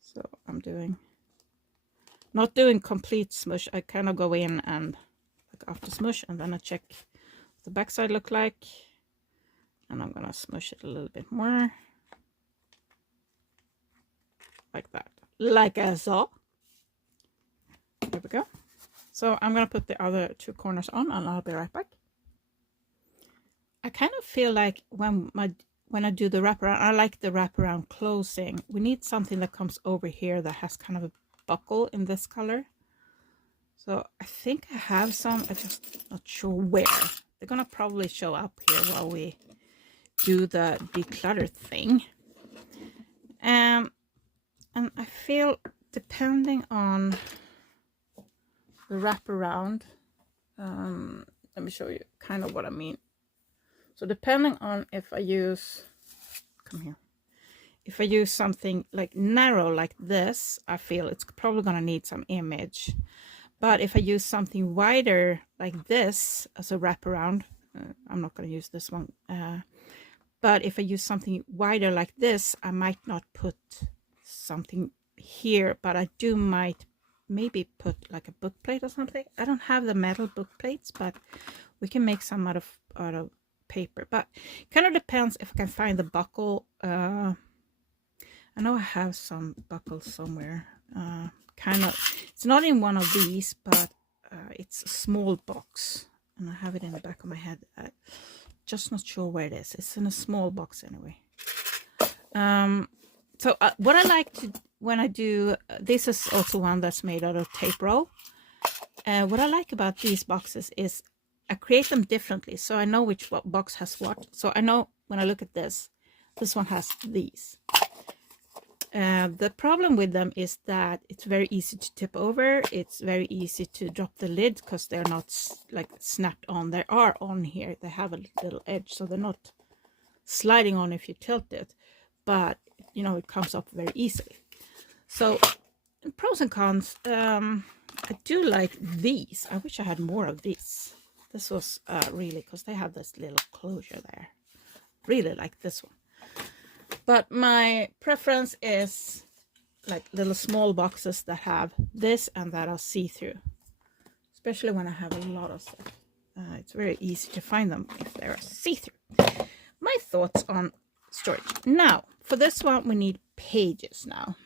So I'm doing, not doing complete smush. I kind of go in and like after smush, and then I check what the backside look like. And I'm gonna smush it a little bit more. Like that. Like I saw. There we go. So I'm going to put the other two corners on and I'll be right back. I kind of feel like when I do the wraparound, I like the wraparound closing. We need something that comes over here that has kind of a buckle in this color. So I think I have some, I'm just not sure where. They're going to probably show up here while we do the declutter thing. And I feel depending on the wraparound, let me show you kind of what I mean. So depending on if I use, come here, if I use something like narrow like this, I feel it's probably going to need some image. But if I use something wider like this as a wraparound, I'm not going to use this one. But if I use something wider like this, I might not put something here, but I do might maybe put like a book plate or something. I don't have the metal book plates, but we can make some out of paper. But kind of depends if I can find the buckle. I know I have some buckles somewhere. Kind of, it's not in one of these, but it's a small box, and I have it in the back of my head. Just not sure where it is. It's in a small box anyway. So what I like to, when I do, this is also one that's made out of tape roll. What I like about these boxes is I create them differently. So I know which box has what. So I know when I look at this one has these. The problem with them is that it's very easy to tip over. It's very easy to drop the lid because they're not like snapped on. They are on here. They have a little edge, so they're not sliding on if you tilt it. But you know, it comes up very easily. So pros and cons, I do like these. I wish I had more of these. This was really, because they have this little closure there. Really like this one. But my preference is like little small boxes that have this and that are see-through. Especially when I have a lot of stuff. It's very easy to find them if they're see-through. My thoughts on storage. Now, for this one, we need pages now.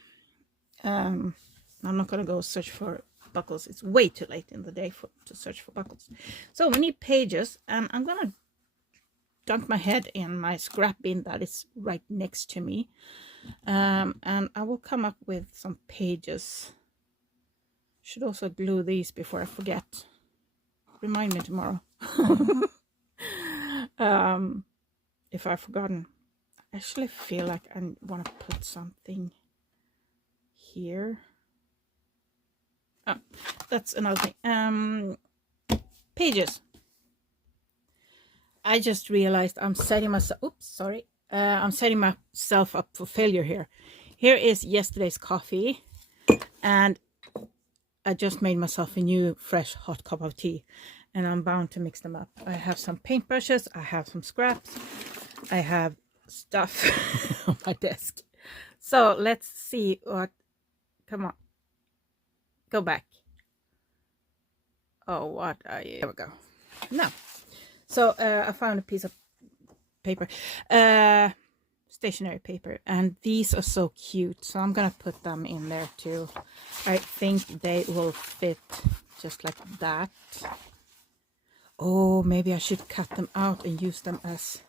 I'm not going to go search for buckles. It's way too late in the day to search for buckles. So we need pages, and I'm going to dunk my head in my scrap bin that is right next to me. And I will come up with some pages. Should also glue these before I forget. Remind me tomorrow. If I've forgotten. I actually feel like I want to put something here. Oh, that's another thing. Pages. I just realized I'm setting myself. Oops, sorry. I'm setting myself up for failure here. Here is yesterday's coffee, and I just made myself a new fresh hot cup of tea, and I'm bound to mix them up. I have some paintbrushes, I have some scraps, I have stuff on my desk. So let's see what. Come on, go back. Oh, what are you? There we go. No. So I found a piece of paper, stationery paper, and these are so cute, so I'm gonna put them in there too. I think they will fit just like that. Oh, maybe I should cut them out and use them as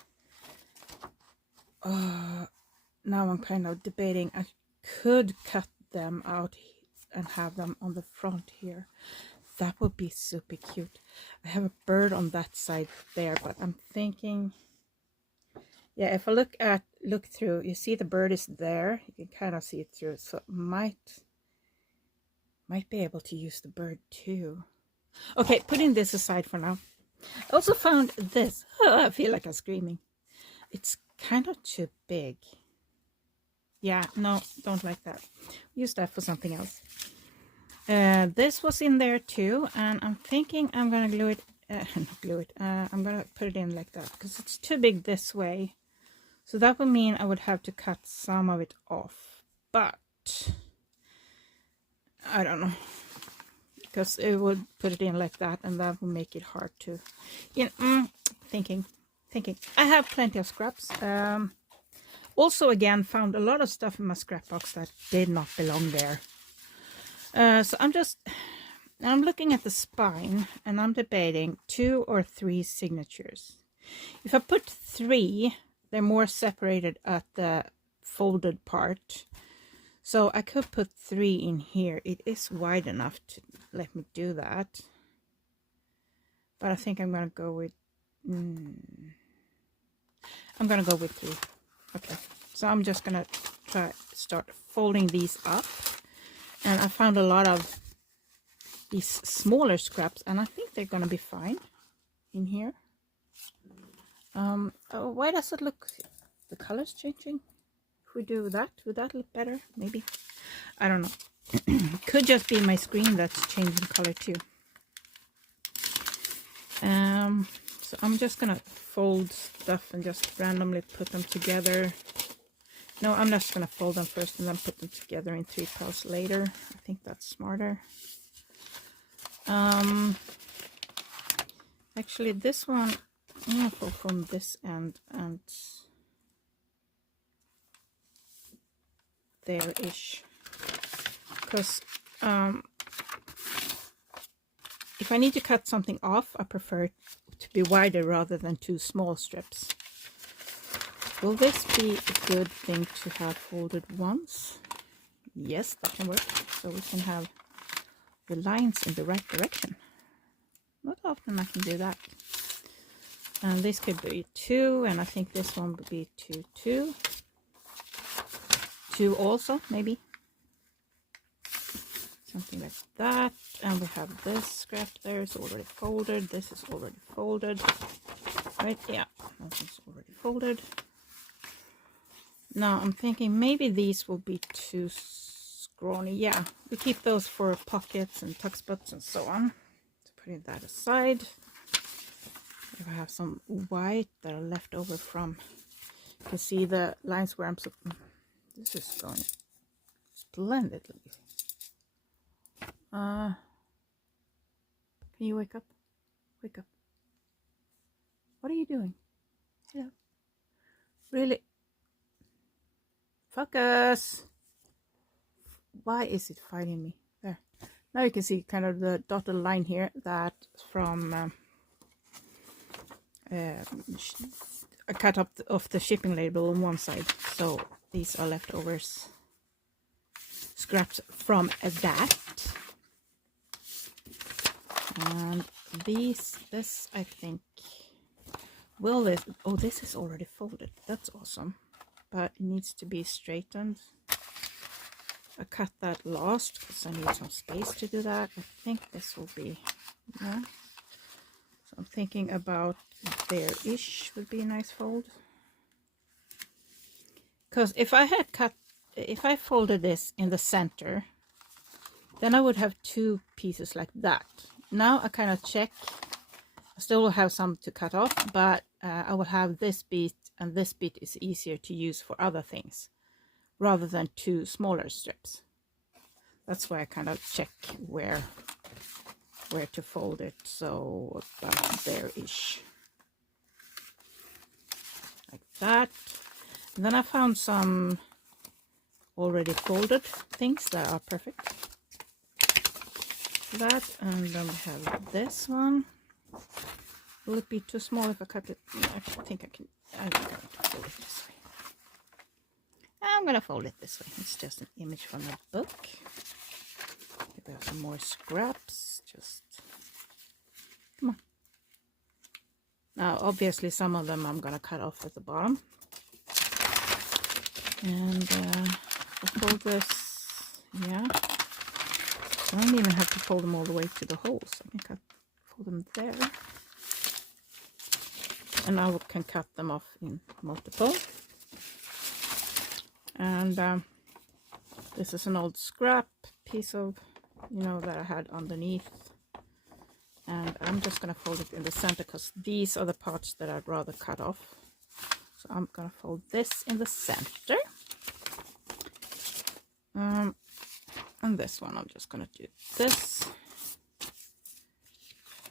now I'm kind of debating. I could cut them out and have them on the front here. That would be super cute. I have a bird on that side there, but I'm thinking, yeah, if I look through, you see the bird is there. You can kind of see it through, so might be able to use the bird too. Okay, putting this aside for now. I also found this. Oh, I feel like I'm screaming. It's kind of too big. Yeah, no, don't like that. Use that for something else. This was in there too, and I'm thinking I'm gonna glue it. Not glue it. I'm gonna put it in like that because it's too big this way. So that would mean I would have to cut some of it off, but I don't know, because it would put it in like that, and that would make it hard to. You know, thinking. I have plenty of scraps. Also, again, found a lot of stuff in my scrap box that did not belong there. So I'm looking at the spine, and I'm debating 2 or 3 signatures. If I put 3, they're more separated at the folded part. So I could put 3 in here. It is wide enough to let me do that. But I think I'm going to go with... I'm going to go with 3. Okay. So I'm just going to start folding these up. And I found a lot of these smaller scraps, and I think they're going to be fine in here. Oh, why does it look, the color's changing? If we do that, would that look better? Maybe. I don't know. Could just be my screen that's changing color too. So I'm just going to fold stuff and just randomly put them together. No, I'm just going to fold them first and then put them together in 3 piles later. I think that's smarter. Actually, this one, I'm going to fold from this end and there-ish. Because if I need to cut something off, I prefer it to be wider rather than 2 small strips. Will this be a good thing to have folded once? Yes, that can work. So we can have the lines in the right direction. Not often I can do that. And this could be 2, and I think this one would be 2, 2. 2 also, maybe. Something like that. And we have this scrap there. It's already folded. This is already folded. Right? Yeah, this is already folded. Now I'm thinking maybe these will be too scrawny. Yeah, we keep those for pockets and tuck spots and so on. So putting that aside. If I have some white that are left over from, you can see the lines where I'm. This is going splendidly. Can you wake up? Wake up. What are you doing? Hello. Really? Focus. Why is it fighting me? There. Now you can see kind of the dotted line here that from a cut up of the shipping label on one side. So these are leftovers, scraps from that. And this I think, will this, oh, this is already folded. That's awesome. But it needs to be straightened. I cut that last because I need some space to do that. I think this will be, yeah. So I'm thinking about there-ish would be a nice fold. Because if I folded this in the center, then I would have two pieces like that. Now I kind of check. I still will have some to cut off, but I will have this bit, and this bit is easier to use for other things rather than two smaller strips. That's why I kind of check where to fold it. So about there-ish, like that. And then I found some already folded things that are perfect. That, and then we have this one. Will it be too small if I cut it? I think I can. I'm going to fold it this way. I'm going to fold it this way. It's just an image from a book. There are some more scraps. Just come on. Now, obviously, some of them I'm going to cut off at the bottom. And I'll fold this. Yeah. I don't even have to fold them all the way to the holes. I think I fold them there. And I can cut them off in multiple. And this is an old scrap piece of, that I had underneath. And I'm just going to fold it in the center because these are the parts that I'd rather cut off. So I'm going to fold this in the center. And this one, I'm just going to do this.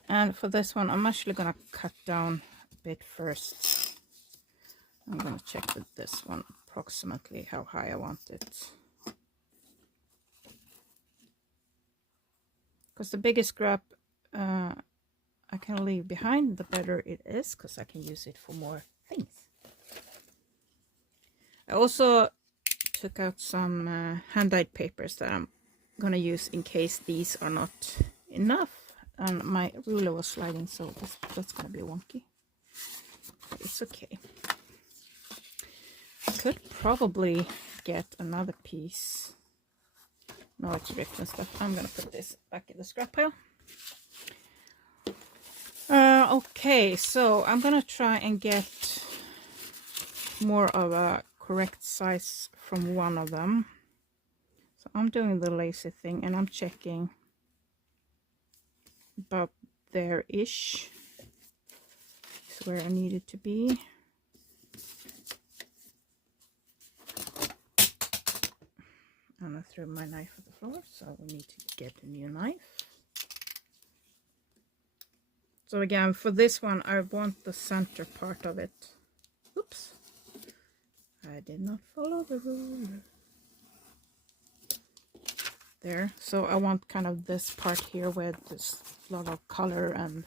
And for this one, I'm actually going to cut down a bit first. I'm going to check with this one approximately how high I want it. Because the bigger scrap I can leave behind, the better it is, because I can use it for more things. I also took out some hand-dyed papers that I'm going to use in case these are not enough. And my ruler was sliding, so that's going to be wonky. But it's okay. I could probably get another piece. No, it's ripped and stuff. I'm going to put this back in the scrap pile. Okay, so I'm going to try and get more of a correct size from one of them. So I'm doing the lazy thing and I'm checking about there-ish. Is where I need it to be. And I threw my knife at the floor, so we need to get a new knife. So again, for this one, I want the center part of it. Oops. I did not follow the ruler. There. So I want kind of this part here where there's a lot of color and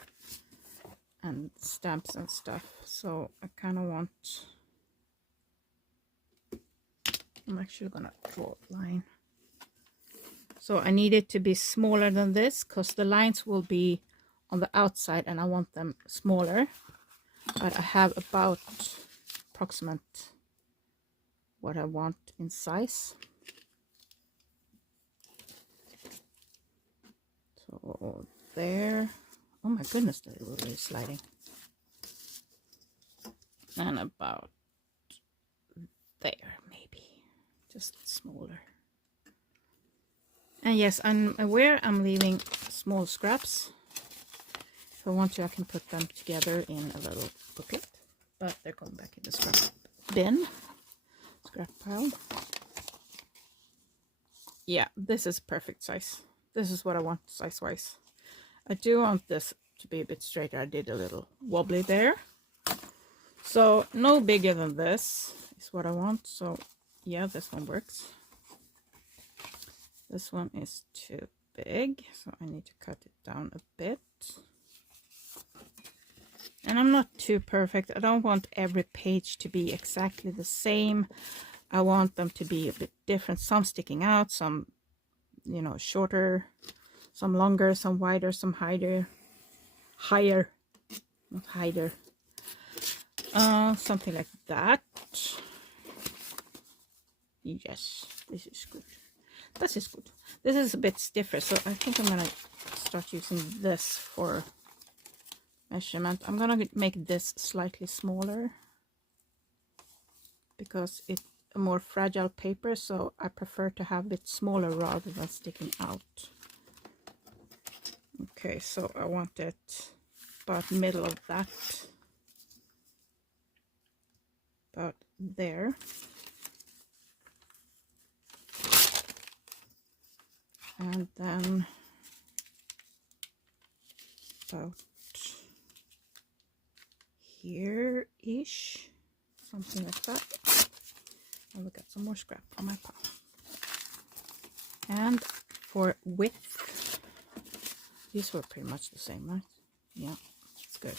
stamps and stuff. So I kind of want... I'm actually going to draw a line. So I need it to be smaller than this because the lines will be on the outside and I want them smaller. But I have about approximate what I want in size. So there. Oh my goodness, the ruler is sliding. And about there, maybe just smaller. And yes, I'm aware I'm leaving small scraps. If I want to, I can put them together in a little bucket, but they're going back in the scrap bin, scrap pile. Yeah, this is perfect size. This is what I want size-wise. I do want this to be a bit straighter. I did a little wobbly there. So no bigger than this is what I want. So yeah, this one works. This one is too big, so I need to cut it down a bit. And I'm not too perfect. I don't want every page to be exactly the same. I want them to be a bit different. Some sticking out, some, you know, shorter, some longer, some wider, some higher, not hider. Something like that. Yes, this is good. This is good. This is a bit stiffer, so I think I'm gonna start using this for measurement. I'm gonna make this slightly smaller because it's a more fragile paper, so I prefer to have it smaller rather than sticking out. Okay, so I want it about middle of that, about there. And then about here-ish, something like that. And we got some more scrap on my pile. And for width, these were pretty much the same, right? Yeah, that's good.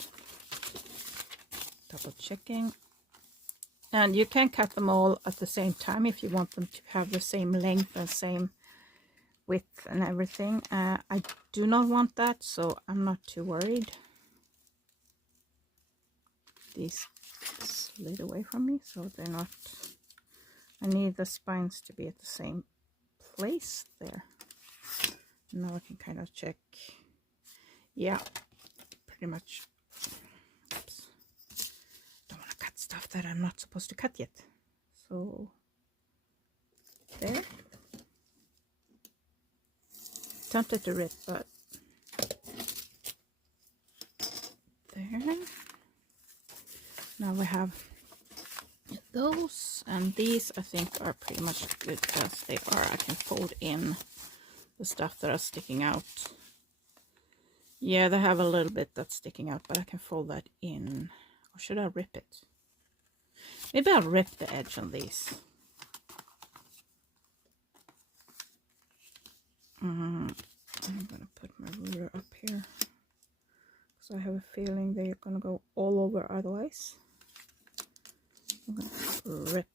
Double checking. And you can cut them all at the same time if you want them to have the same length and same width and everything. I do not want that, so I'm not too worried. These slid away from me, so they're not. I need the spines to be at the same place there. Now I can kind of check. Yeah, pretty much. Oops. Don't want to cut stuff that I'm not supposed to cut yet. So there. Tempted to rip, but there. Now we have those, and these I think are pretty much good as they are. I can fold in the stuff that are sticking out. Yeah, they have a little bit that's sticking out, but I can fold that in. Or should I rip it? Maybe I'll rip the edge on these. I'm gonna put my ruler up here, because I have a feeling they're gonna go all over otherwise. I'm gonna rip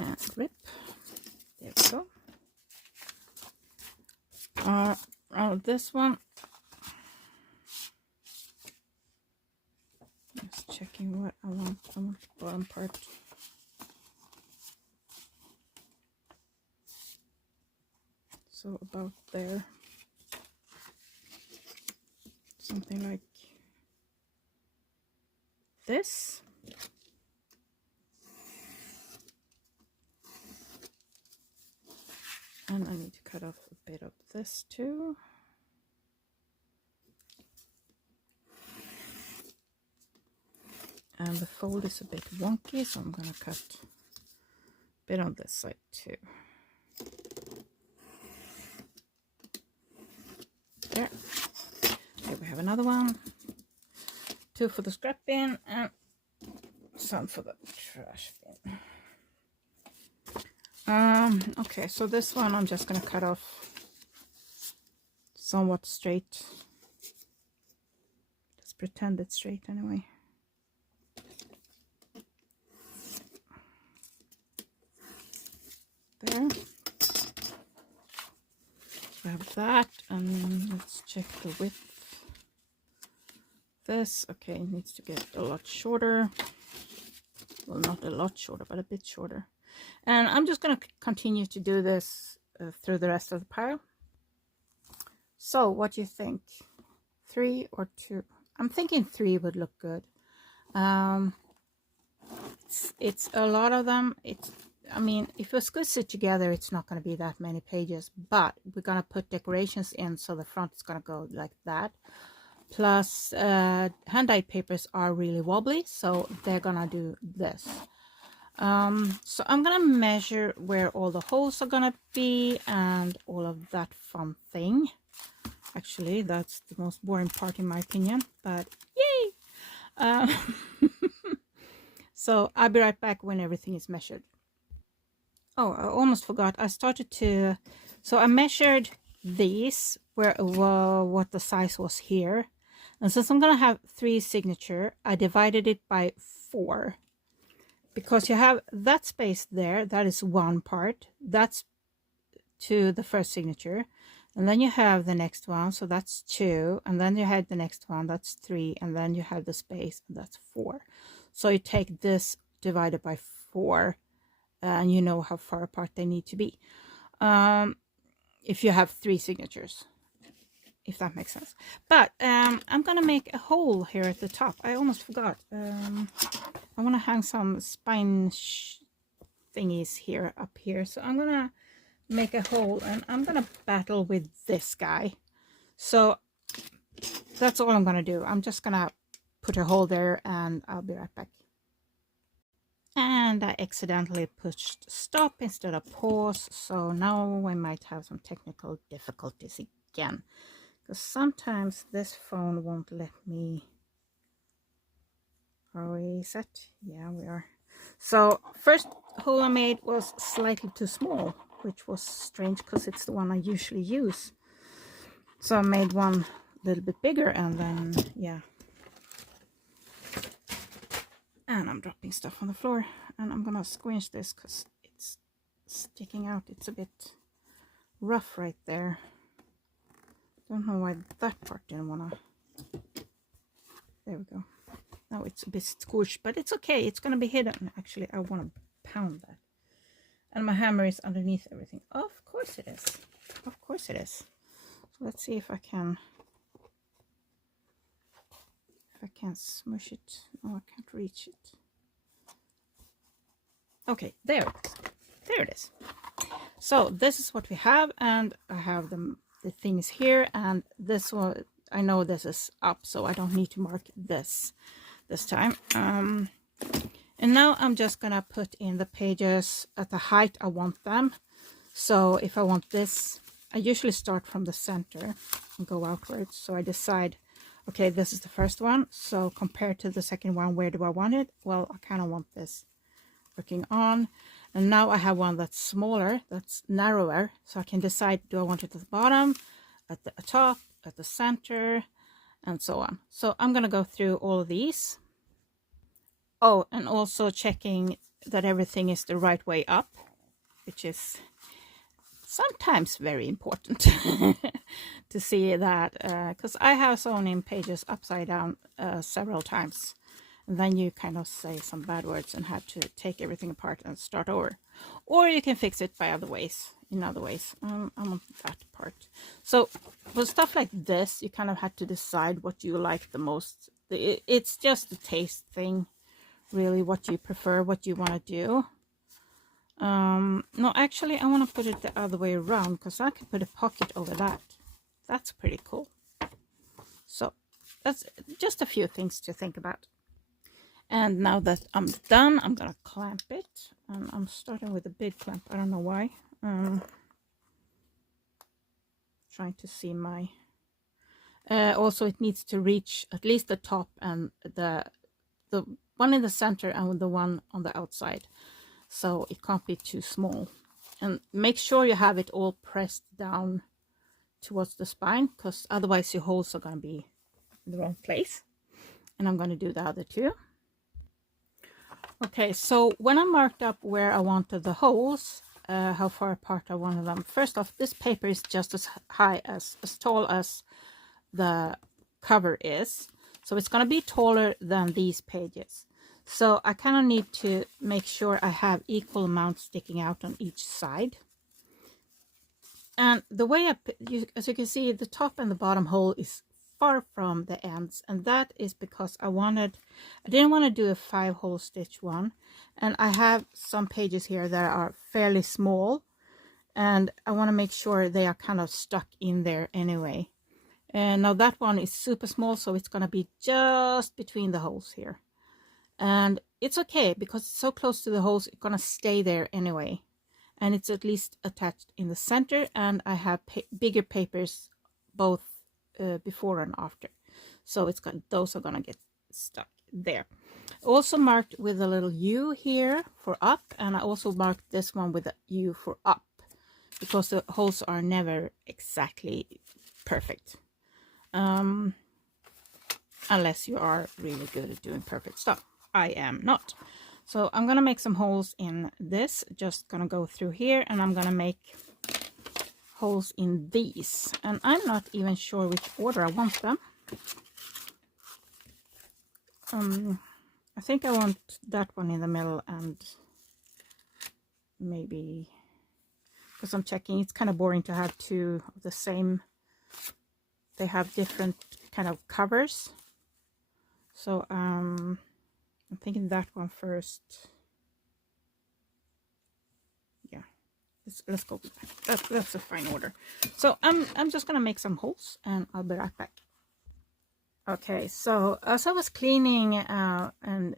and rip. There we go. This one, just checking what I want. I want the bottom part. So about there, something like this. And I need to cut off a bit of this too. And the fold is a bit wonky, so I'm going to cut a bit on this side too. There. Here we have another one. 2 for the scrap bin and some for the trash bin. Okay, so this one I'm just going to cut off somewhat straight. Let's pretend it's straight anyway. There. We have that, and let's check the width. This, okay, needs to get a lot shorter. Well, not a lot shorter, but a bit shorter. And I'm just going to continue to do this through the rest of the pile. So, what do you think? 3 or 2? I'm thinking 3 would look good. it's a lot of them. I mean, if it's good sit together, it's not going to be that many pages, but we're going to put decorations in, so the front is going to go like that. Plus, hand-dyed papers are really wobbly, so they're going to do this. So I'm going to measure where all the holes are going to be and all of that fun thing. Actually, that's the most boring part in my opinion, but yay! So I'll be right back when everything is measured. Oh, I almost forgot. So I measured these what the size was here. And since I'm going to have 3 signature, I divided it by 4. Because you have that space there, that is one part. That's to the first signature. And then you have the next one, so that's 2. And then you have the next one, that's 3. And then you have the space, that's 4. So you take this divided by 4, and you know how far apart they need to be. If you have 3 signatures, if that makes sense. But I'm gonna make a hole here at the top. I almost forgot. I want to hang some spine thingies here up here. So I'm gonna make a hole, and I'm gonna battle with this guy. So that's all I'm gonna do. I'm just gonna put a hole there, and I'll be right back. And I accidentally pushed stop instead of pause, so now I might have some technical difficulties again, because sometimes this phone won't let me. Are we set? Yeah, we are. So first hole I made was slightly too small, which was strange because it's the one I usually use. So I made one a little bit bigger, and then yeah. And I'm dropping stuff on the floor, and I'm gonna squinch this because it's sticking out. It's a bit rough right there. Don't know why that part didn't wanna. There we go. Now it's a bit squished, but it's okay. It's gonna be hidden. Actually, I want to pound that. And my hammer is underneath everything. Of course it is. Of course it is. So let's see if I can. I can smush it. No, I can't reach it. Okay, there it is. There it is. So this is what we have, and I have the things here, and this one, I know this is up, so I don't need to mark this time. And now I'm just gonna put in the pages at the height I want them. So if I want this, I usually start from the center and go outwards. So I decide, okay, this is the first one, so compared to the second one, where do I want it? Well, I kind of want this looking on. And now I have one that's smaller, that's narrower, so I can decide, do I want it at the bottom, at the top, at the center, and so on. So I'm going to go through all of these. Oh, and also checking that everything is the right way up, which is sometimes very important to see that, because I have sewn in pages upside down several times, and then you kind of say some bad words and have to take everything apart and start over. Or you can fix it by other ways, in other ways. I want that part. So for stuff like this, you kind of had to decide what you like the most. It's just a taste thing, really, what you prefer, what you want to do. No, actually I want to put it the other way around, because I can put a pocket over that. That's pretty cool. So that's just a few things to think about. And now that I'm done, I'm gonna clamp it, and I'm starting with a big clamp. I don't know why. Trying to see my also it needs to reach at least the top and the one in the center and the one on the outside. So it can't be too small, and make sure you have it all pressed down towards the spine, because otherwise your holes are going to be in the wrong place. And I'm going to do the other two. Okay, so when I marked up where I wanted the holes, how far apart I wanted them, first off, this paper is just as tall as the cover is, so it's going to be taller than these pages. So I kind of need to make sure I have equal amounts sticking out on each side. And the way as you can see, the top and the bottom hole is far from the ends, and that is because I didn't want to do a 5-hole stitch one, And I have some pages here that are fairly small, and I want to make sure they are kind of stuck in there anyway. And now that one is super small, so it's going to be just between the holes here. And it's okay because it's so close to the holes, it's going to stay there anyway. And it's at least attached in the center, and I have bigger papers both before and after. So it's got, those are going to get stuck there. Also marked with a little U here for up, and I also marked this one with a U for up because the holes are never exactly perfect. Unless you are really good at doing perfect stuff. I am not. So I'm gonna make some holes in this. Just gonna go through here, and I'm gonna make holes in these. And I'm not even sure which order I want them. I think I want that one in the middle, and maybe, because I'm checking, it's kind of boring to have two of the same. They have different kind of covers. So I'm thinking that one first. Yeah, let's go with that. That's a fine order. So I'm just gonna make some holes, and I'll be right back. Okay, so as I was cleaning and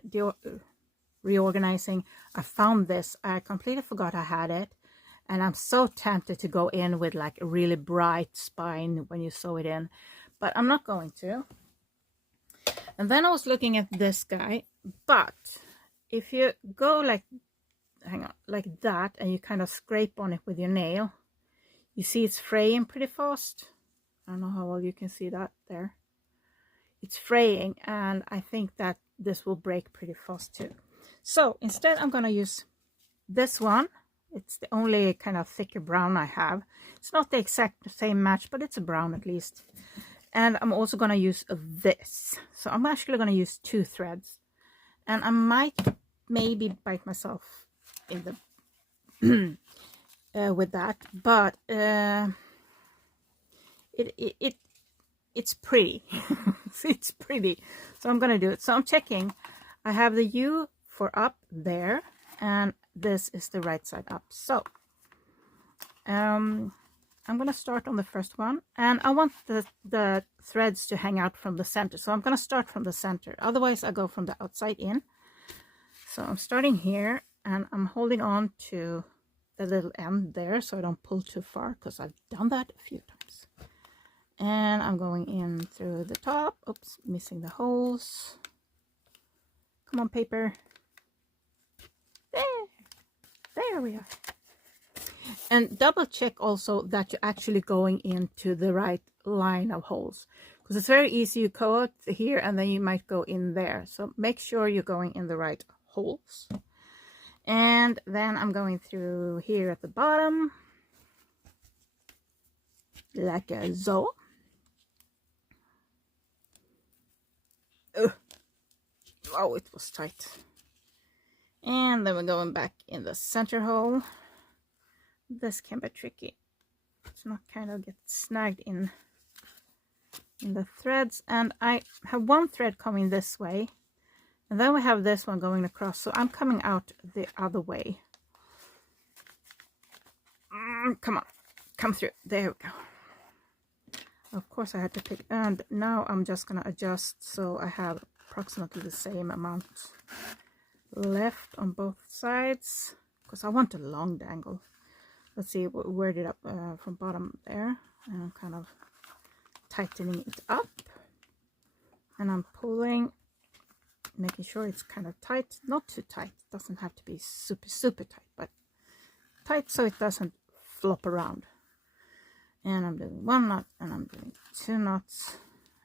reorganizing, I found this. I completely forgot I had it, and I'm so tempted to go in with like a really bright spine when you sew it in, but I'm not going to. And then I was looking at this guy, but if you go like, hang on, like that, and you kind of scrape on it with your nail, you see it's fraying pretty fast. I don't know how well you can see that there. It's fraying, and I think that this will break pretty fast too. So instead I'm going to use this one. It's the only kind of thicker brown I have. It's not the exact same match, but it's a brown at least. And I'm also going to use this. So I'm actually going to use 2 threads. And I might maybe bite myself in the with that, but it's pretty. It's pretty. So I'm going to do it. So I'm checking. I have the U for up there, and this is the right side up. So I'm going to start on the first one, and I want the threads to hang out from the center. So I'm going to start from the center. Otherwise I go from the outside in. So I'm starting here, and I'm holding on to the little end there so I don't pull too far, because I've done that a few times. And I'm going in through the top. Oops, missing the holes. Come on, paper. There we are. And double check also that you're actually going into the right line of holes, because it's very easy. You go out here and then you might go in there. So make sure you're going in the right holes. And then I'm going through here at the bottom like so. Oh, it was tight. And then we're going back in the center hole. This can be tricky. It's not kind of get snagged in the threads. And I have one thread coming this way, and then we have this one going across. So I'm coming out the other way. Come on, come through. There we go. Of course I had to pick, and now I'm just gonna adjust so I have approximately the same amount left on both sides, because I want a long dangle. Let's see, where did up from bottom there, and I'm kind of tightening it up, and I'm pulling, making sure it's kind of tight, not too tight. It doesn't have to be super tight, but tight so it doesn't flop around. And I'm doing 1 knot, and I'm doing 2 knots,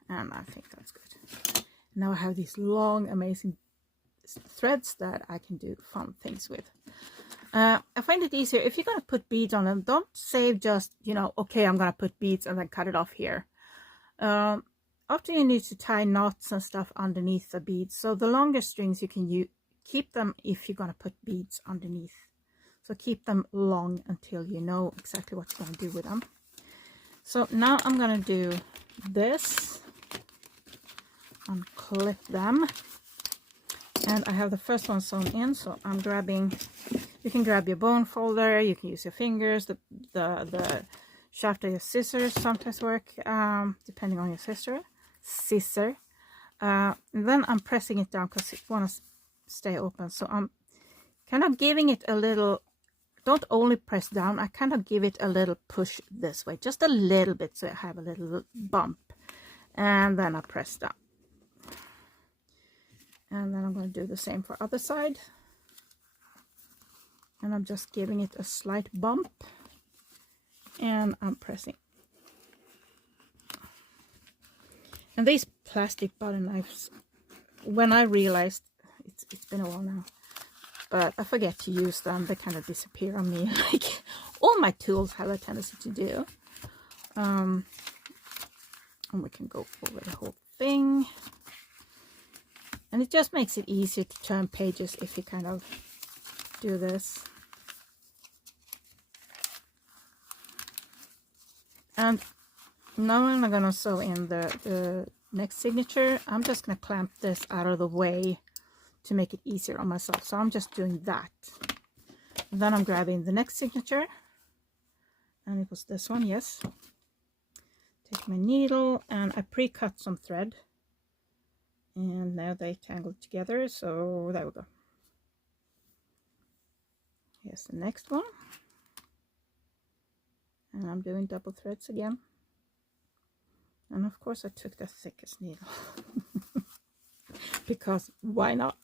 and I think that's good. Now I have these long, amazing threads that I can do fun things with. I find it easier if you're going to put beads on them. Don't save just, you know, okay, I'm going to put beads and then cut it off here. Often you need to tie knots and stuff underneath the beads. So the longer strings you can keep them if you're going to put beads underneath. So keep them long until you know exactly what you're going to do with them. So now I'm going to do this and clip them. And I have the first one sewn in, so I'm grabbing, you can grab your bone folder, you can use your fingers, the shaft of your scissors sometimes work, depending on your scissor. And then I'm pressing it down because it wants to stay open. So I'm kind of giving it a little, don't only press down, I kind of give it a little push this way, just a little bit, so I have a little bump. And then I press down. And then I'm going to do the same for other side. And I'm just giving it a slight bump. And I'm pressing. And these plastic butter knives, when I realized, it's been a while now, but I forget to use them, they kind of disappear on me, like all my tools have a tendency to do. And we can go over the whole thing. And it just makes it easier to turn pages if you kind of do this. And now I'm going to sew in the next signature. I'm just going to clamp this out of the way to make it easier on myself. So I'm just doing that. And then I'm grabbing the next signature. And it was this one, yes. Take my needle and I pre-cut some thread. And now they tangled together, so there we go. Here's the next one. And I'm doing double threads again. And of course I took the thickest needle. Because why not?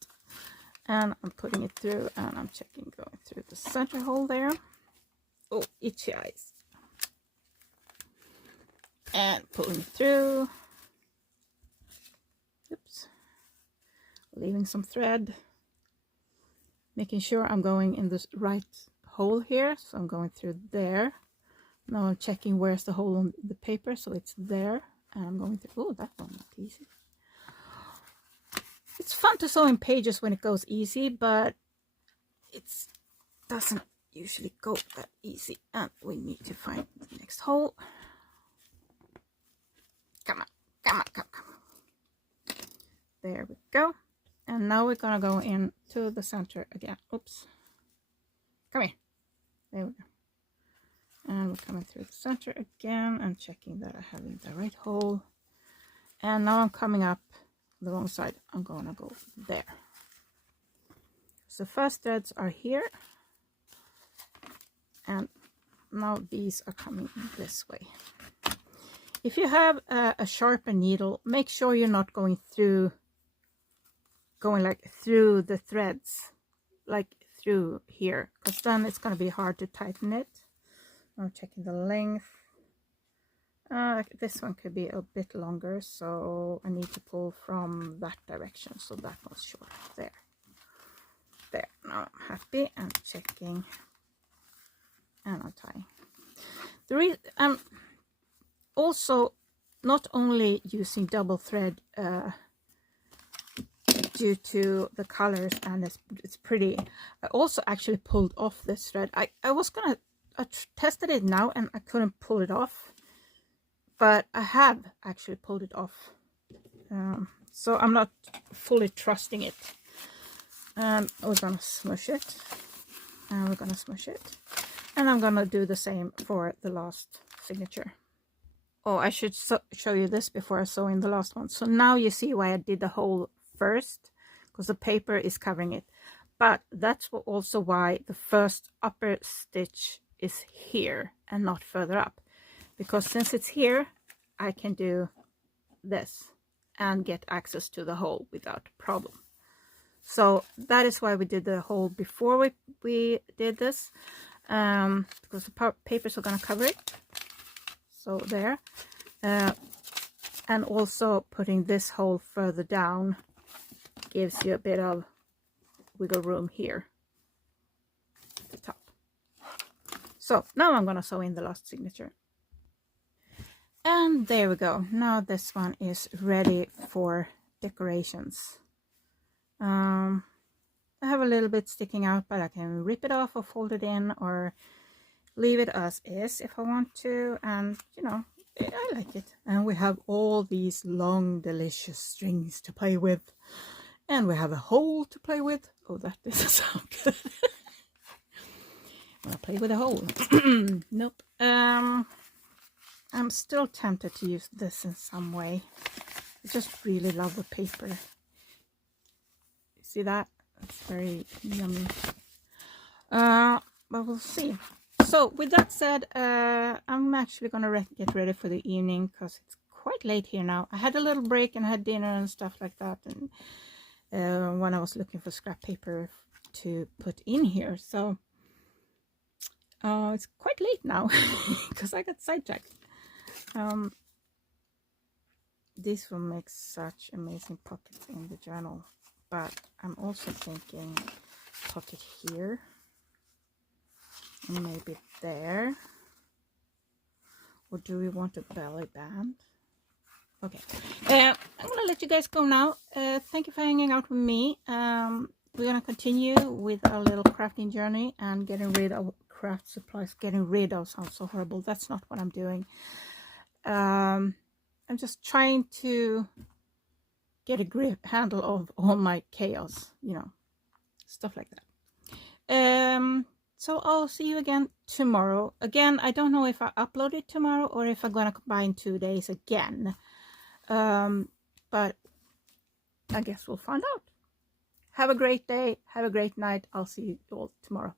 And I'm putting it through and I'm checking going through the center hole there. Oh, itchy eyes. And pulling it through. Oops. Leaving some thread. Making sure I'm going in this right hole here. So I'm going through there. Now I'm checking where's the hole on the paper. So it's there. And I'm going through. Oh, that one looked easy. It's fun to sew in pages when it goes easy, but it doesn't usually go that easy. And we need to find the next hole. Come on, come on, come on. There we go. And now we're gonna go into the center again. Oops. Come here. There we go. And we're coming through the center again and checking that I have in the right hole. And now I'm coming up the wrong side. I'm gonna go there. So first threads are here. And now these are coming this way. If you have a sharpened needle, make sure you're not going like through the threads, like through here, because then it's going to be hard to tighten it. I'm checking the length. This one could be a bit longer, so I need to pull from that direction. So that one's short. There. Now I'm happy and checking, and I'm tying. The reason I'm also not only using double thread due to the colors and it's pretty. I also actually pulled off this thread. I tested it now and I couldn't pull it off, but I have actually pulled it off. So I'm not fully trusting it. We're gonna smush it, and we're gonna smush it, and I'm gonna do the same for the last signature. Oh, I should show you this before I sew in the last one. So now you see why I did the hole first, because the paper is covering it. But that's also why the first upper stitch is here and not further up. Because since it's here, I can do this and get access to the hole without problem. So that is why we did the hole before we did this. Because the papers are going to cover it. So there. And also putting this hole further down gives you a bit of wiggle room here at the top. So now I'm going to sew in the last signature. And there we go. Now this one is ready for decorations. I have a little bit sticking out, but I can rip it off or fold it in or leave it as is if I want to. And you know, I like it. And we have all these long delicious strings to play with. And we have a hole to play with. Oh, that doesn't sound good. Wanna play with a hole? Nope. I'm still tempted to use this in some way. I just really love the paper. See that? It's very yummy. But we'll see. So with that said, I'm actually gonna get ready for the evening because it's quite late here now. I had a little break and had dinner and stuff like that, and when I was looking for scrap paper to put in here, so it's quite late now because I got sidetracked. This will make such amazing pockets in the journal, but I'm also thinking pocket here, and maybe there. Or do we want a belly band? Okay, I'm gonna let you guys go now. Thank you for hanging out with me. We're gonna continue with our little crafting journey and getting rid of craft supplies. Getting rid of sounds so horrible. That's not what I'm doing. I'm just trying to get a handle of all my chaos, you know, stuff like that. So I'll see you again tomorrow. Again, I don't know if I upload it tomorrow or if I'm gonna combine 2 days again. But I guess we'll find out. Have a great day. Have a great night. I'll see you all tomorrow.